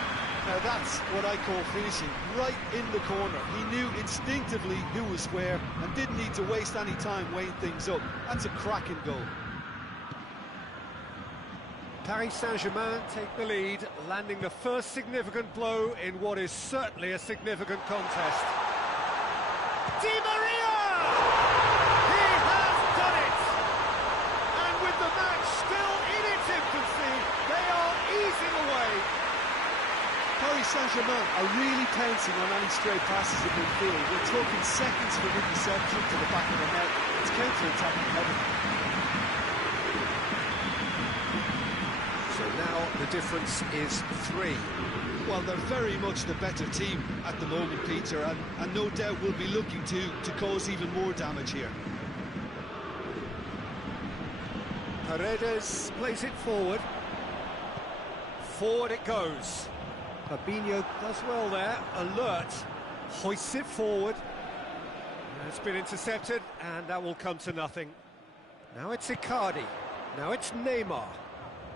Now that's what I call finishing, right in the corner. He knew instinctively who was where and didn't need to waste any time weighing things up. That's a cracking goal. Paris Saint-Germain take the lead, landing the first significant blow in what is certainly a significant contest. Di Maria! He has done it! And with the match still in its infancy, they are easing away. Paris Saint-Germain are really pouncing on any stray passes in midfield. We're talking seconds from interception to the back of the net. It's counter-attacking heavy. So now the difference is 3. Well, they're very much the better team at the moment, Peter, and no doubt will be looking to cause even more damage here. Paredes plays it forward. Forward it goes. Fabinho does well there, alert, hoists it forward. It's been intercepted, and that will come to nothing. Now it's Icardi, now it's Neymar.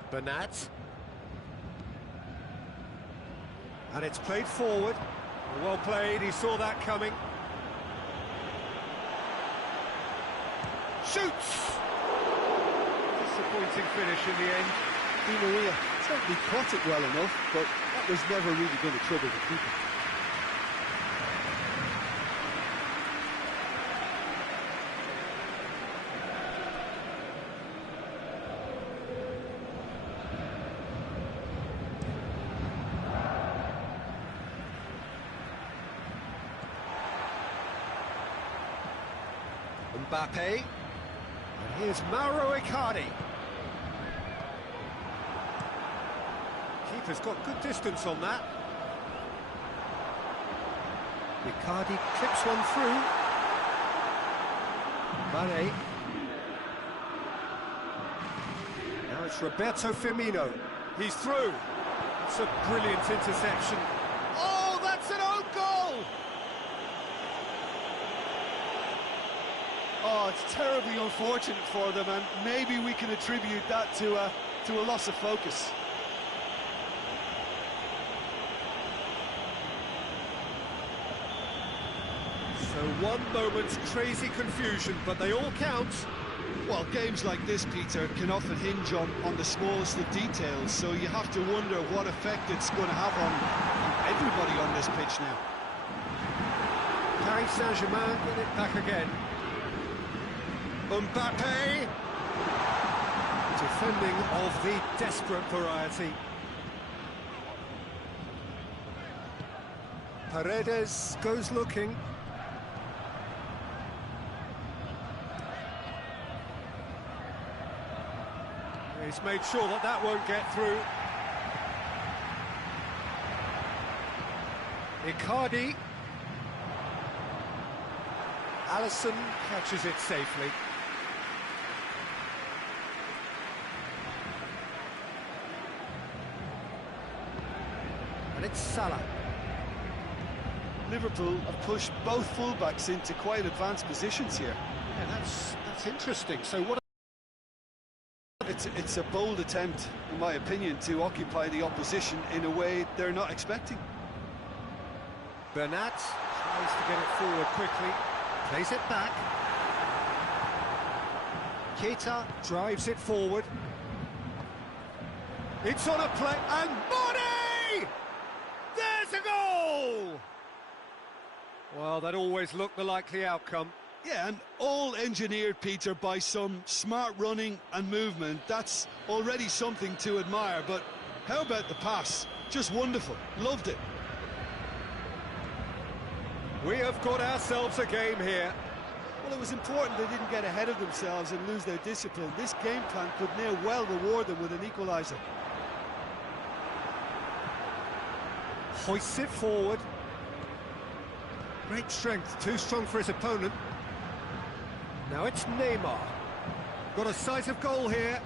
Bernat. And it's played forward. Well played, he saw that coming. Shoots! Disappointing finish in the end. Di Maria certainly caught it well enough, but that was never really going to trouble the keeper. Mbappe, and here's Mauro Icardi. Keeper's got good distance on that. Icardi clips one through. Mane. Now it's Roberto Firmino. He's through. It's a brilliant interception. Oh, that's an own goal! Oh, it's terribly unfortunate for them, and maybe we can attribute that to a loss of focus. So one moment's crazy confusion, but they all count. Well, games like this, Peter, can often hinge on the smallest of details, so you have to wonder what effect it's going to have on everybody on this pitch now. Paris Saint-Germain get it back again. Mbappe, defending of the desperate variety. Paredes goes looking. He's made sure that that won't get through. Icardi. Alisson catches it safely. And it's Salah. Liverpool have pushed both fullbacks into quite advanced positions here. Yeah, that's interesting. So what? It's a bold attempt, in my opinion, to occupy the opposition in a way they're not expecting. Bernat tries to get it forward quickly, plays it back. Keita drives it forward. It's on a play, and Body! There's a goal! Well, that always looked the likely outcome. Yeah, and all engineered, Peter, by some smart running and movement. That's already something to admire, but how about the pass? Just wonderful. Loved it. We have got ourselves a game here. Well, it was important they didn't get ahead of themselves and lose their discipline. This game plan could now well reward them with an equaliser. Hoists it forward. Great strength, too strong for his opponent. Now it's Neymar. Got a decisive goal here.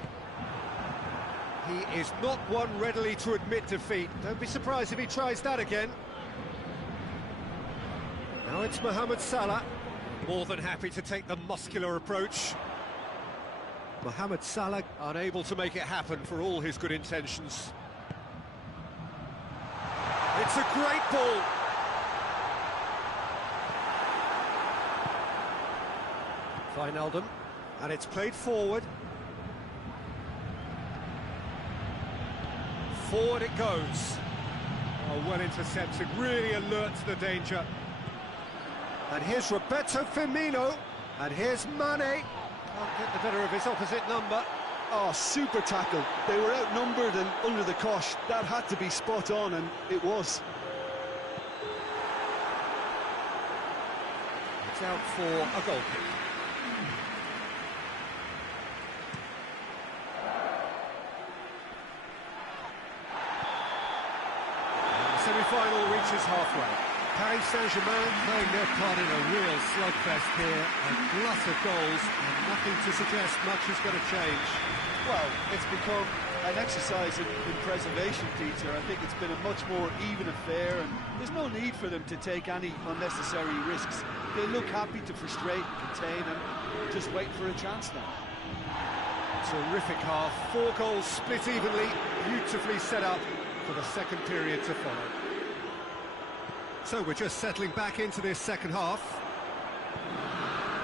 He is not one readily to admit defeat. Don't be surprised if he tries that again. Now it's Mohamed Salah. More than happy to take the muscular approach. Mohamed Salah unable to make it happen for all his good intentions. It's a great ball. Wijnaldum, and it's played forward. Forward it goes. Oh, well intercepted, really alert to the danger. And here's Roberto Firmino. And here's Mane. Can't get the better of his opposite number. Oh, super tackle. They were outnumbered and under the cosh. That had to be spot on, and it was. It's out for a goal kick. Semi-final reaches halfway. Paris Saint-Germain playing their part in a real slugfest here, a glut of goals, and nothing to suggest much is going to change. Well, it's become an exercise in preservation, Peter. I think it's been a much more even affair, and there's no need for them to take any unnecessary risks. They look happy to frustrate and contain and just wait for a chance now. Terrific half, 4 goals split evenly, beautifully set up for the second period to follow. So we're just settling back into this second half.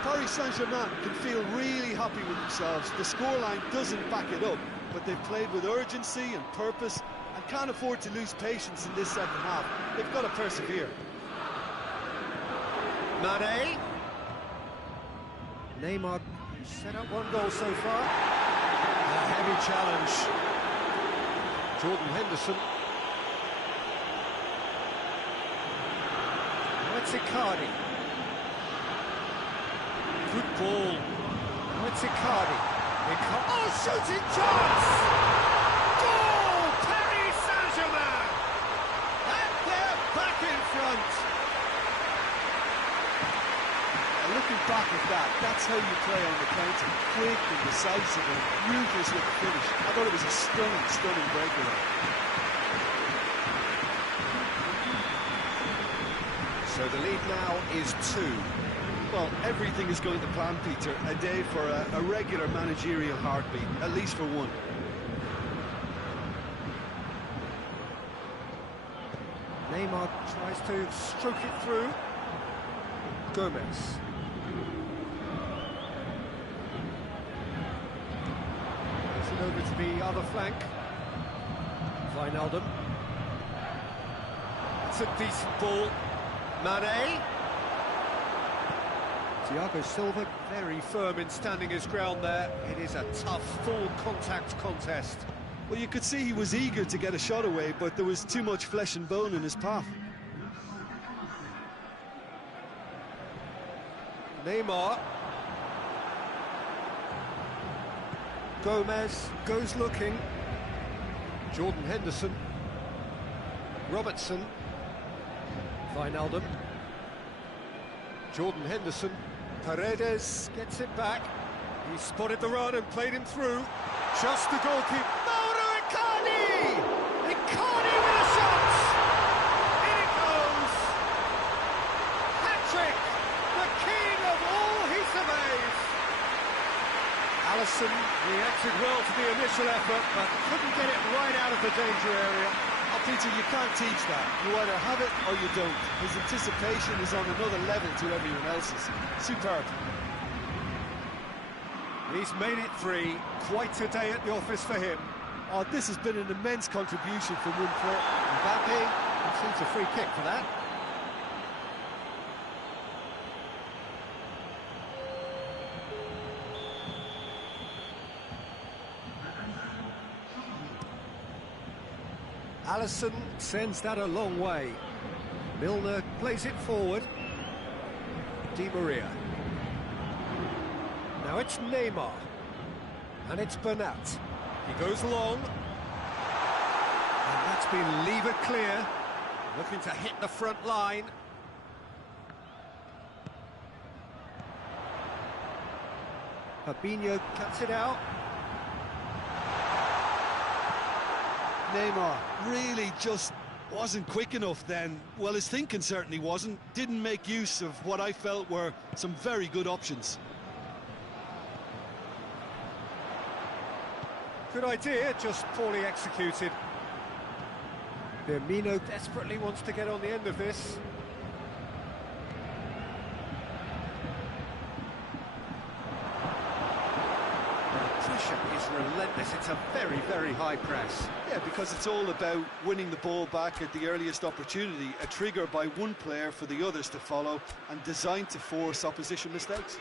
Paris Saint-Germain can feel really happy with themselves. The scoreline doesn't back it up, but they've played with urgency and purpose and can't afford to lose patience in this second half. They've got to persevere. Mane. Neymar set up 1 goal so far. A heavy challenge. Jordan Henderson. It's Icardi. Good ball. It's Icardi. Oh, shooting chance! Goal! Paris Saint-Germain! And they're back in front. Looking back at that, that's how you play on the counter. Quick and decisive and ruthless with the finish. I thought it was a stunning, stunning breakaway. So the lead now is 2. Well, everything is going to plan, Peter. A day for a regular managerial heartbeat, at least for one. Neymar tries to stroke it through. Gomez. Gets it over to the other flank. Wijnaldum. It's a decent ball. Mane. Thiago Silva very firm in standing his ground there. It is a tough, full contact contest. Well, you could see he was eager to get a shot away, but there was too much flesh and bone in his path. Neymar. Gomez goes looking. Jordan Henderson. Robertson. Wijnaldum. Jordan Henderson. Paredes gets it back. He spotted the run and played him through. Just the goalkeeper. Mauro Icardi! Icardi with a shot! In it goes! Hat-trick! The king of all he surveys! Alisson reacted well to the initial effort, but couldn't get it right out of the danger area. Oh, Peter, you can't teach that. You either have it or you don't. His anticipation is on another level to everyone else's. Superb. He's made it 3. Quite a day at the office for him. Oh, this has been an immense contribution from one player. Mbappe conceives a free kick for that. Alisson sends that a long way. Milner plays it forward. Di Maria. Now it's Neymar. And it's Bernat. He goes long. And that's been levered clear. Looking to hit the front line. Fabinho cuts it out. Neymar really just wasn't quick enough then. Well, his thinking certainly wasn't. Didn't make use of what I felt were some very good options. Good idea, just poorly executed. Firmino desperately wants to get on the end of this. The pressure is relentless. this, it's a very, very high press. Yeah, because it's all about winning the ball back at the earliest opportunity, a trigger by one player for the others to follow, and designed to force opposition mistakes.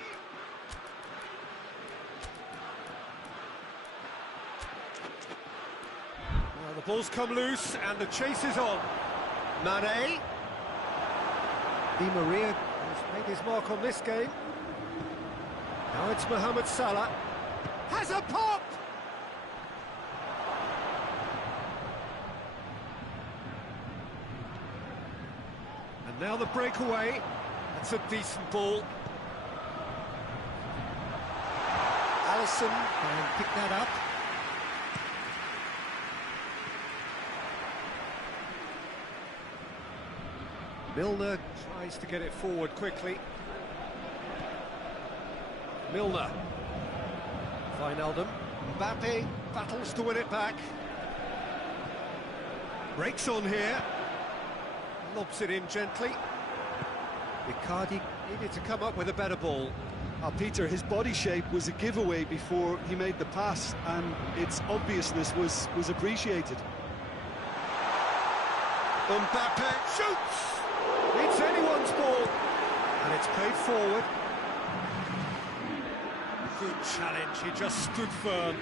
Well, the ball's come loose, and the chase is on. Mane. Di Maria has made his mark on this game. Now it's Mohamed Salah. Has a pop! And now the breakaway. That's a decent ball. Alisson can pick that up. Milner tries to get it forward quickly. Milner. Wijnaldum. Mbappe battles to win it back. Breaks on here. Lobs it in gently. Icardi needed to come up with a better ball. Peter, his body shape was a giveaway before he made the pass, and its obviousness was appreciated. Mbappe shoots! It's anyone's ball, and it's played forward. Good challenge, he just stood firm.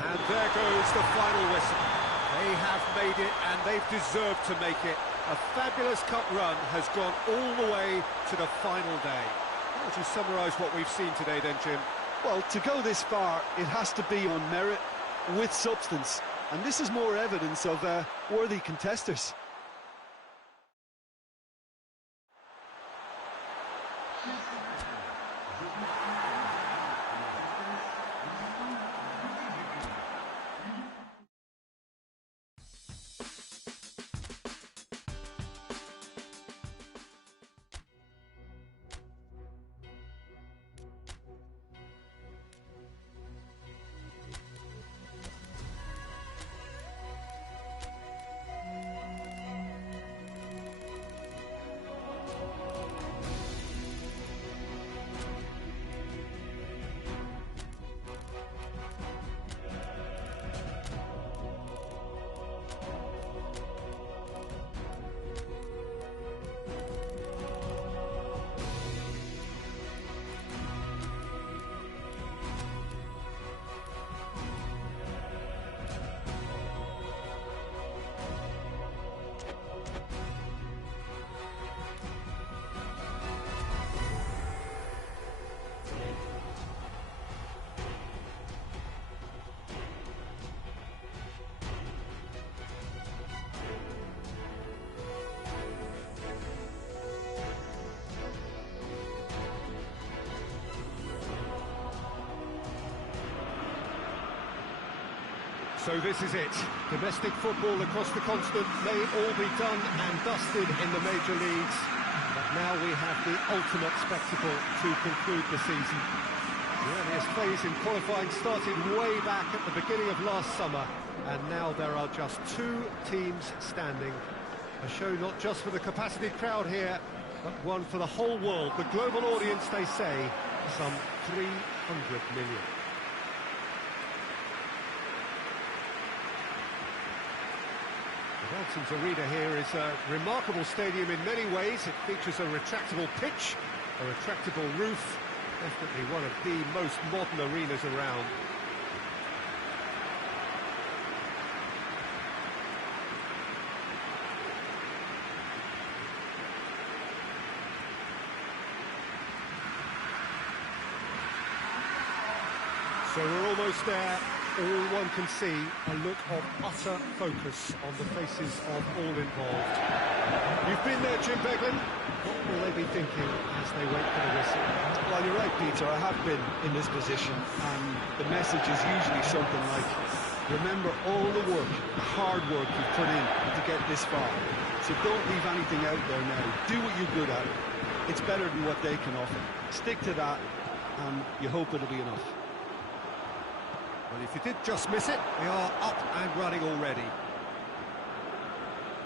And there goes the final whistle. They have made it, and they've deserved to make it. A fabulous cup run has gone all the way to the final day. How would you summarise what we've seen today then, Jim? Well, to go this far, it has to be on merit, with substance. And this is more evidence of worthy contesters. So this is it. Domestic football across the continent may all be done and dusted in the major leagues. But now we have the ultimate spectacle to conclude the season. The earliest phase in qualifying started way back at the beginning of last summer. And now there are just two teams standing. A show not just for the capacity crowd here, but one for the whole world. The global audience, they say, some 300 million. Watson's Arena here is a remarkable stadium in many ways. It features a retractable pitch, a retractable roof, definitely one of the most modern arenas around. So we're almost there. All one can see, a look of utter focus on the faces of all involved. You've been there, Jim Beglin. What will they be thinking as they wait for the whistle? Well, you're right, Peter. I have been in this position, and the message is usually something like, remember all the work, the hard work you've put in to get this far. So don't leave anything out there now. Do what you're good at. It's better than what they can offer. Stick to that, and you hope it'll be enough. Well, if you did just miss it, we are up and running already.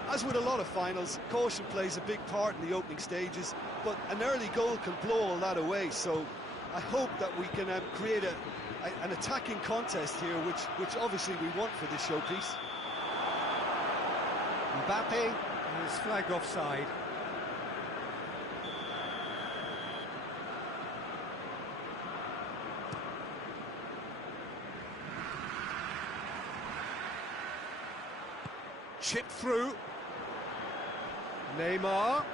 As with a lot of finals, caution plays a big part in the opening stages, but an early goal can blow all that away, so I hope that we can create an attacking contest here, which obviously we want for this showpiece. Mbappe is flagged offside. Chip through. Neymar.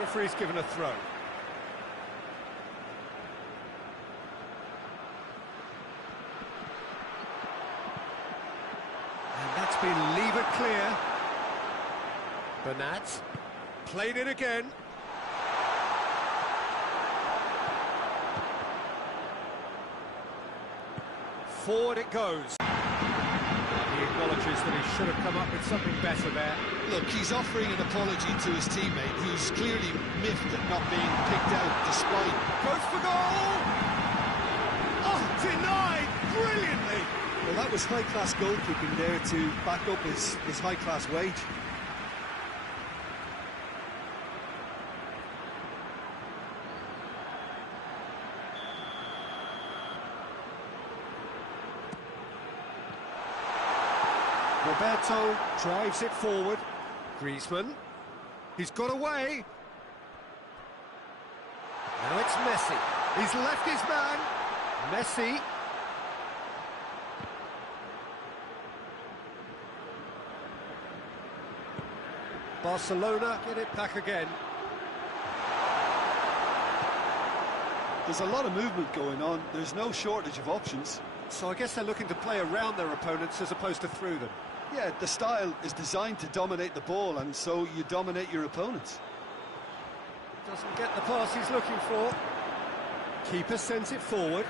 Referee's given a throw. And that's been levered clear. Bernat played it again. Forward it goes. He acknowledges that he should have come up with something better there. Look, he's offering an apology to his teammate, who's clearly miffed at not being picked out despite... Goes for goal! Oh, denied brilliantly! Well, that was high-class goalkeeping there to back up his high-class wage. Roberto drives it forward. Griezmann. He's got away. Now it's Messi. He's left his man. Messi. Barcelona get it back again. There's a lot of movement going on. There's no shortage of options. So I guess they're looking to play around their opponents as opposed to through them. Yeah, the style is designed to dominate the ball, and so you dominate your opponents. Doesn't get the pass he's looking for. Keeper sends it forward.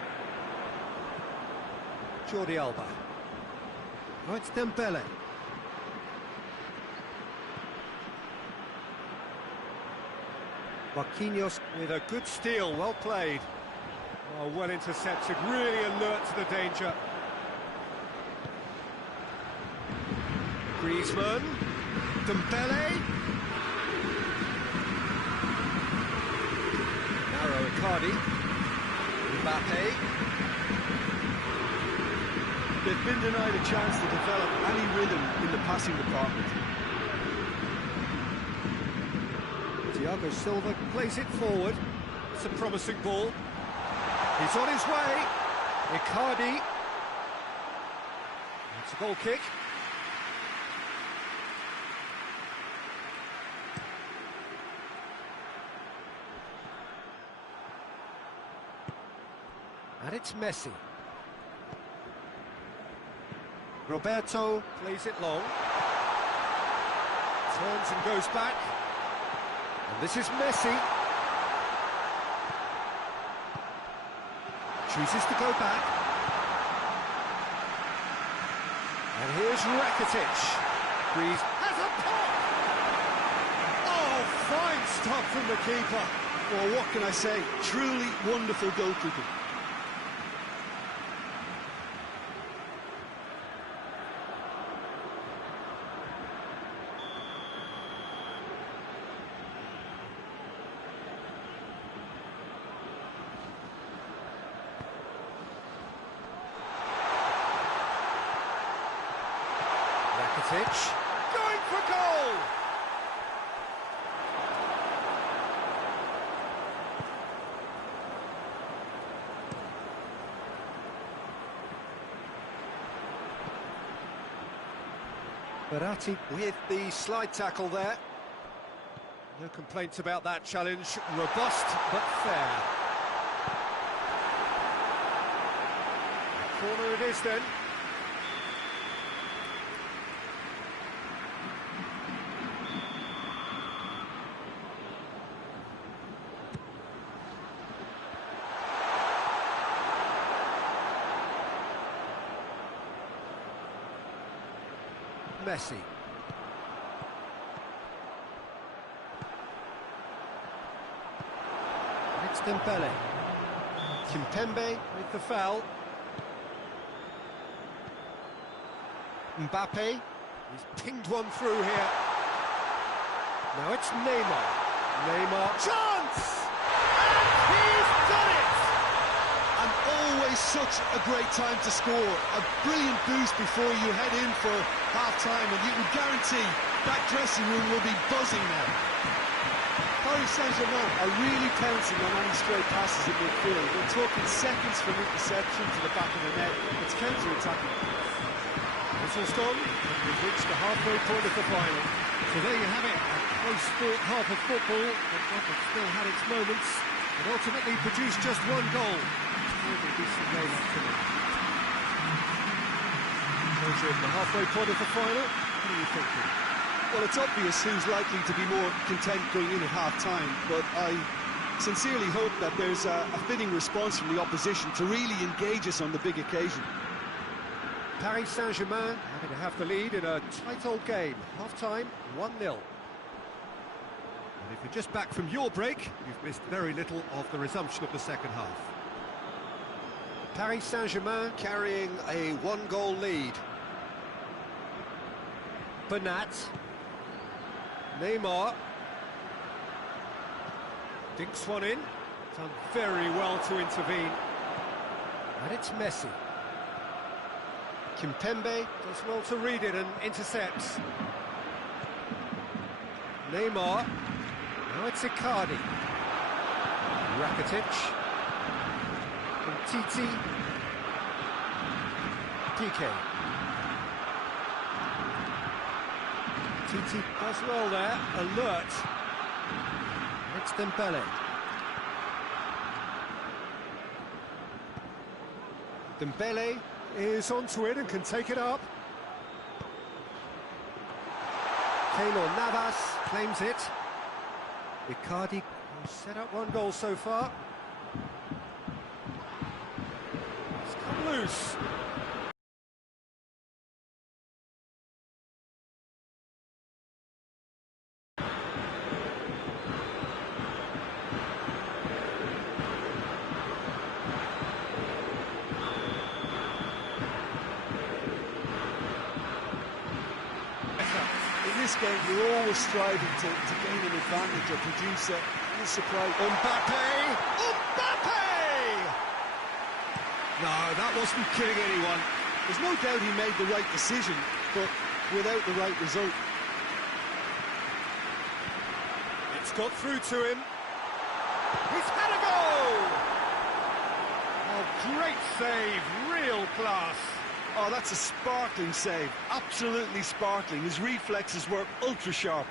Jordi Alba. Oh, it's Dembele. Marquinhos with a good steal, well played. Oh, well intercepted, really alert to the danger. Griezmann, Dembele. Narrow Icardi. Mbappe. They've been denied a chance to develop any rhythm in the passing department. Thiago Silva plays it forward. It's a promising ball. He's on his way. Icardi. It's a goal kick. And it's Messi. Roberto plays it long. Turns and goes back. And this is Messi. Chooses to go back. And here's Rakitic. Breeze has a pop! Oh, fine stop from the keeper. Well, what can I say? Truly wonderful goalkeeping. Going for goal! Verratti with the slide tackle there. No complaints about that challenge. Robust but fair. Corner it is then. Messi. It's Dembele. Kimpembe with the foul. Mbappe. He's pinged one through here. Now it's Neymar. Neymar. Chance! is such a great time to score. A brilliant boost before you head in for half-time, and you can guarantee that dressing room will be buzzing now. Paris Saint-Germain are really pouncing on any straight passes in midfield. We're talking seconds from interception to the back of the net. It's counter-attacking. Whistle's gone, and we've reached the halfway point of the final. So there you have it, a close-fought half of football, but one that still had its moments, and ultimately produced just one goal. Really decent game, actually. So we're at the halfway point of the final. What are you thinking? Well, it's obvious who's likely to be more content going in at half-time, but I sincerely hope that there's a fitting response from the opposition to really engage us on the big occasion. Paris Saint-Germain having to have the lead in a tight old game. Half-time, 1-0. And if you're just back from your break, you've missed very little of the resumption of the second half. Paris Saint-Germain carrying a one-goal lead. Bernat. Neymar. Dinks one in. Done very well to intervene. And it's Messi. Kimpembe does well to read it and intercepts. Neymar. Now it's Icardi. Rakitic. Titi. PK. Titi does well there, alert. It's Dembele. Dembele is onto it and can take it up. Keylor Navas claims it. Icardi has set up one goal so far. It's come loose. In this game, you're always striving to gain an advantage or produce a surprise. Mbappe! No, that wasn't kidding anyone. There's no doubt he made the right decision, but without the right result. It's got through to him. He's had a goal! Oh, great save, real class. Oh, that's a sparkling save. Absolutely sparkling. His reflexes were ultra-sharp.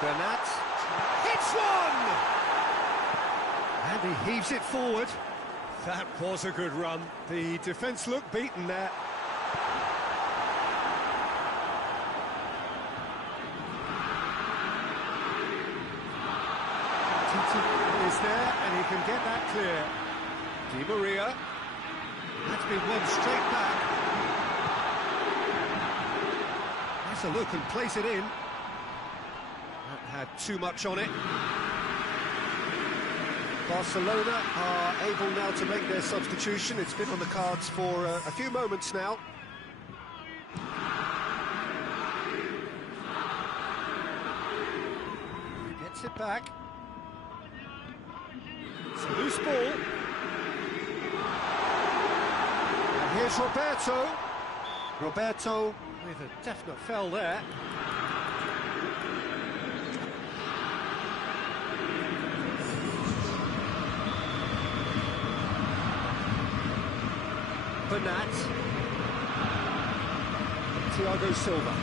Bernat hits one! And he heaves it forward. That was a good run. The defence looked beaten there. Titi is there, and he can get that clear. Di Maria. That's been won straight back. That's a look and place it in. That had too much on it. Barcelona are able now to make their substitution. It's been on the cards for a few moments now. Gets it back. It's a loose ball. And here's Roberto. Roberto with a definite foul there. Bernat. Thiago Silva.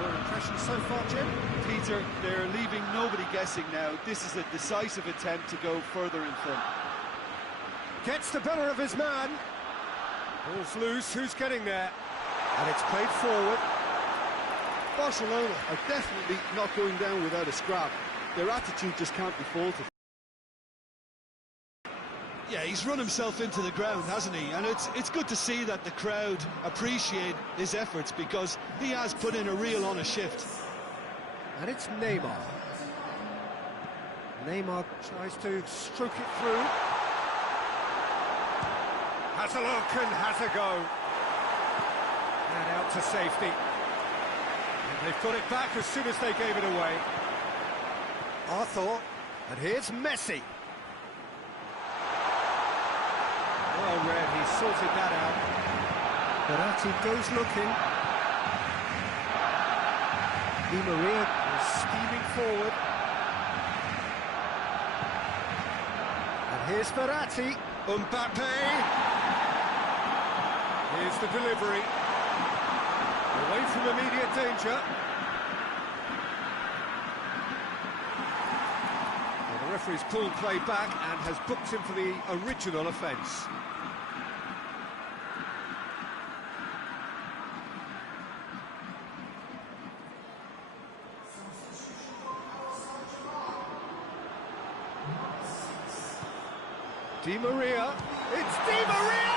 Your impression so far, Jim? Peter, they're leaving nobody guessing now. This is a decisive attempt to go further in front. Gets the better of his man. Ball's loose, who's getting there? And it's played forward. Barcelona are definitely not going down without a scrap. Their attitude just can't be faulted. Yeah, he's run himself into the ground, hasn't he? And it's good to see that the crowd appreciate his efforts, because he has put in a real honest shift. And it's Neymar. Neymar tries to stroke it through. Has a look and has a go. And out to safety. And they've got it back as soon as they gave it away. Arthur, and here's Messi. Well read, he sorted that out. Verratti goes looking. Di Maria is steaming forward. And here's Verratti. Mbappe. Here's the delivery. Away from immediate danger. Well, the referee's pulled play back and has booked him for the original offence. Di Maria, it's Di Maria!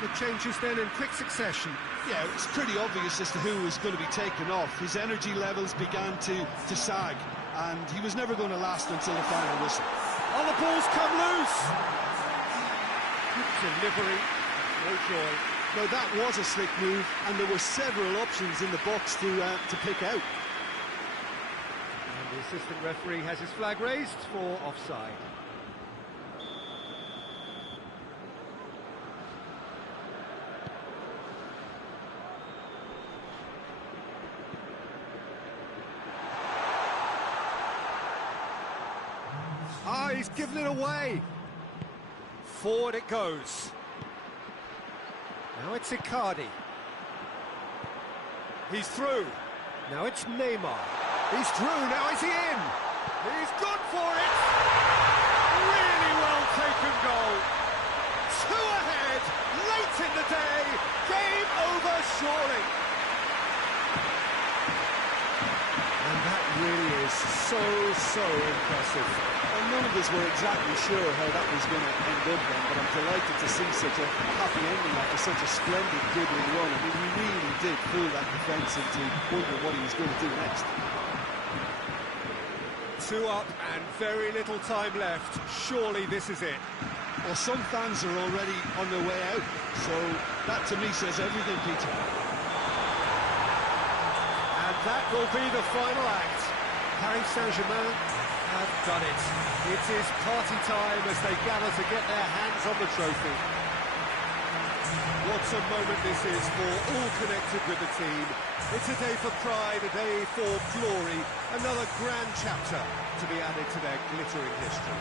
The changes then in quick succession. Yeah, it was pretty obvious as to who was going to be taken off. His energy levels began to sag, and he was never going to last until the final whistle. Oh, the ball's come loose! Delivery, no joy. No, that was a slick move, and there were several options in the box to pick out. And the assistant referee has his flag raised for offside. Ah, he's given it away. Forward it goes. Now it's Icardi. He's through. Now it's Neymar. He's through, now is he in? He's gone for it! Really well taken goal. 2 ahead, late in the day. Game over surely. And that really is so impressive. And none of us were exactly sure how that was going to end up then, but I'm delighted to see such a happy ending after such a splendid dribbling run. I mean, he really did fool that defence into wondering what he was going to do next. 2 up and very little time left. Surely this is it. Well, some fans are already on their way out, so that to me says everything, Peter. And that will be the final act. Paris Saint-Germain have done it. It is party time as they gather to get their hands on the trophy. What a moment this is for all connected with the team. It's a day for pride, a day for glory, another grand chapter to be added to their glittering history.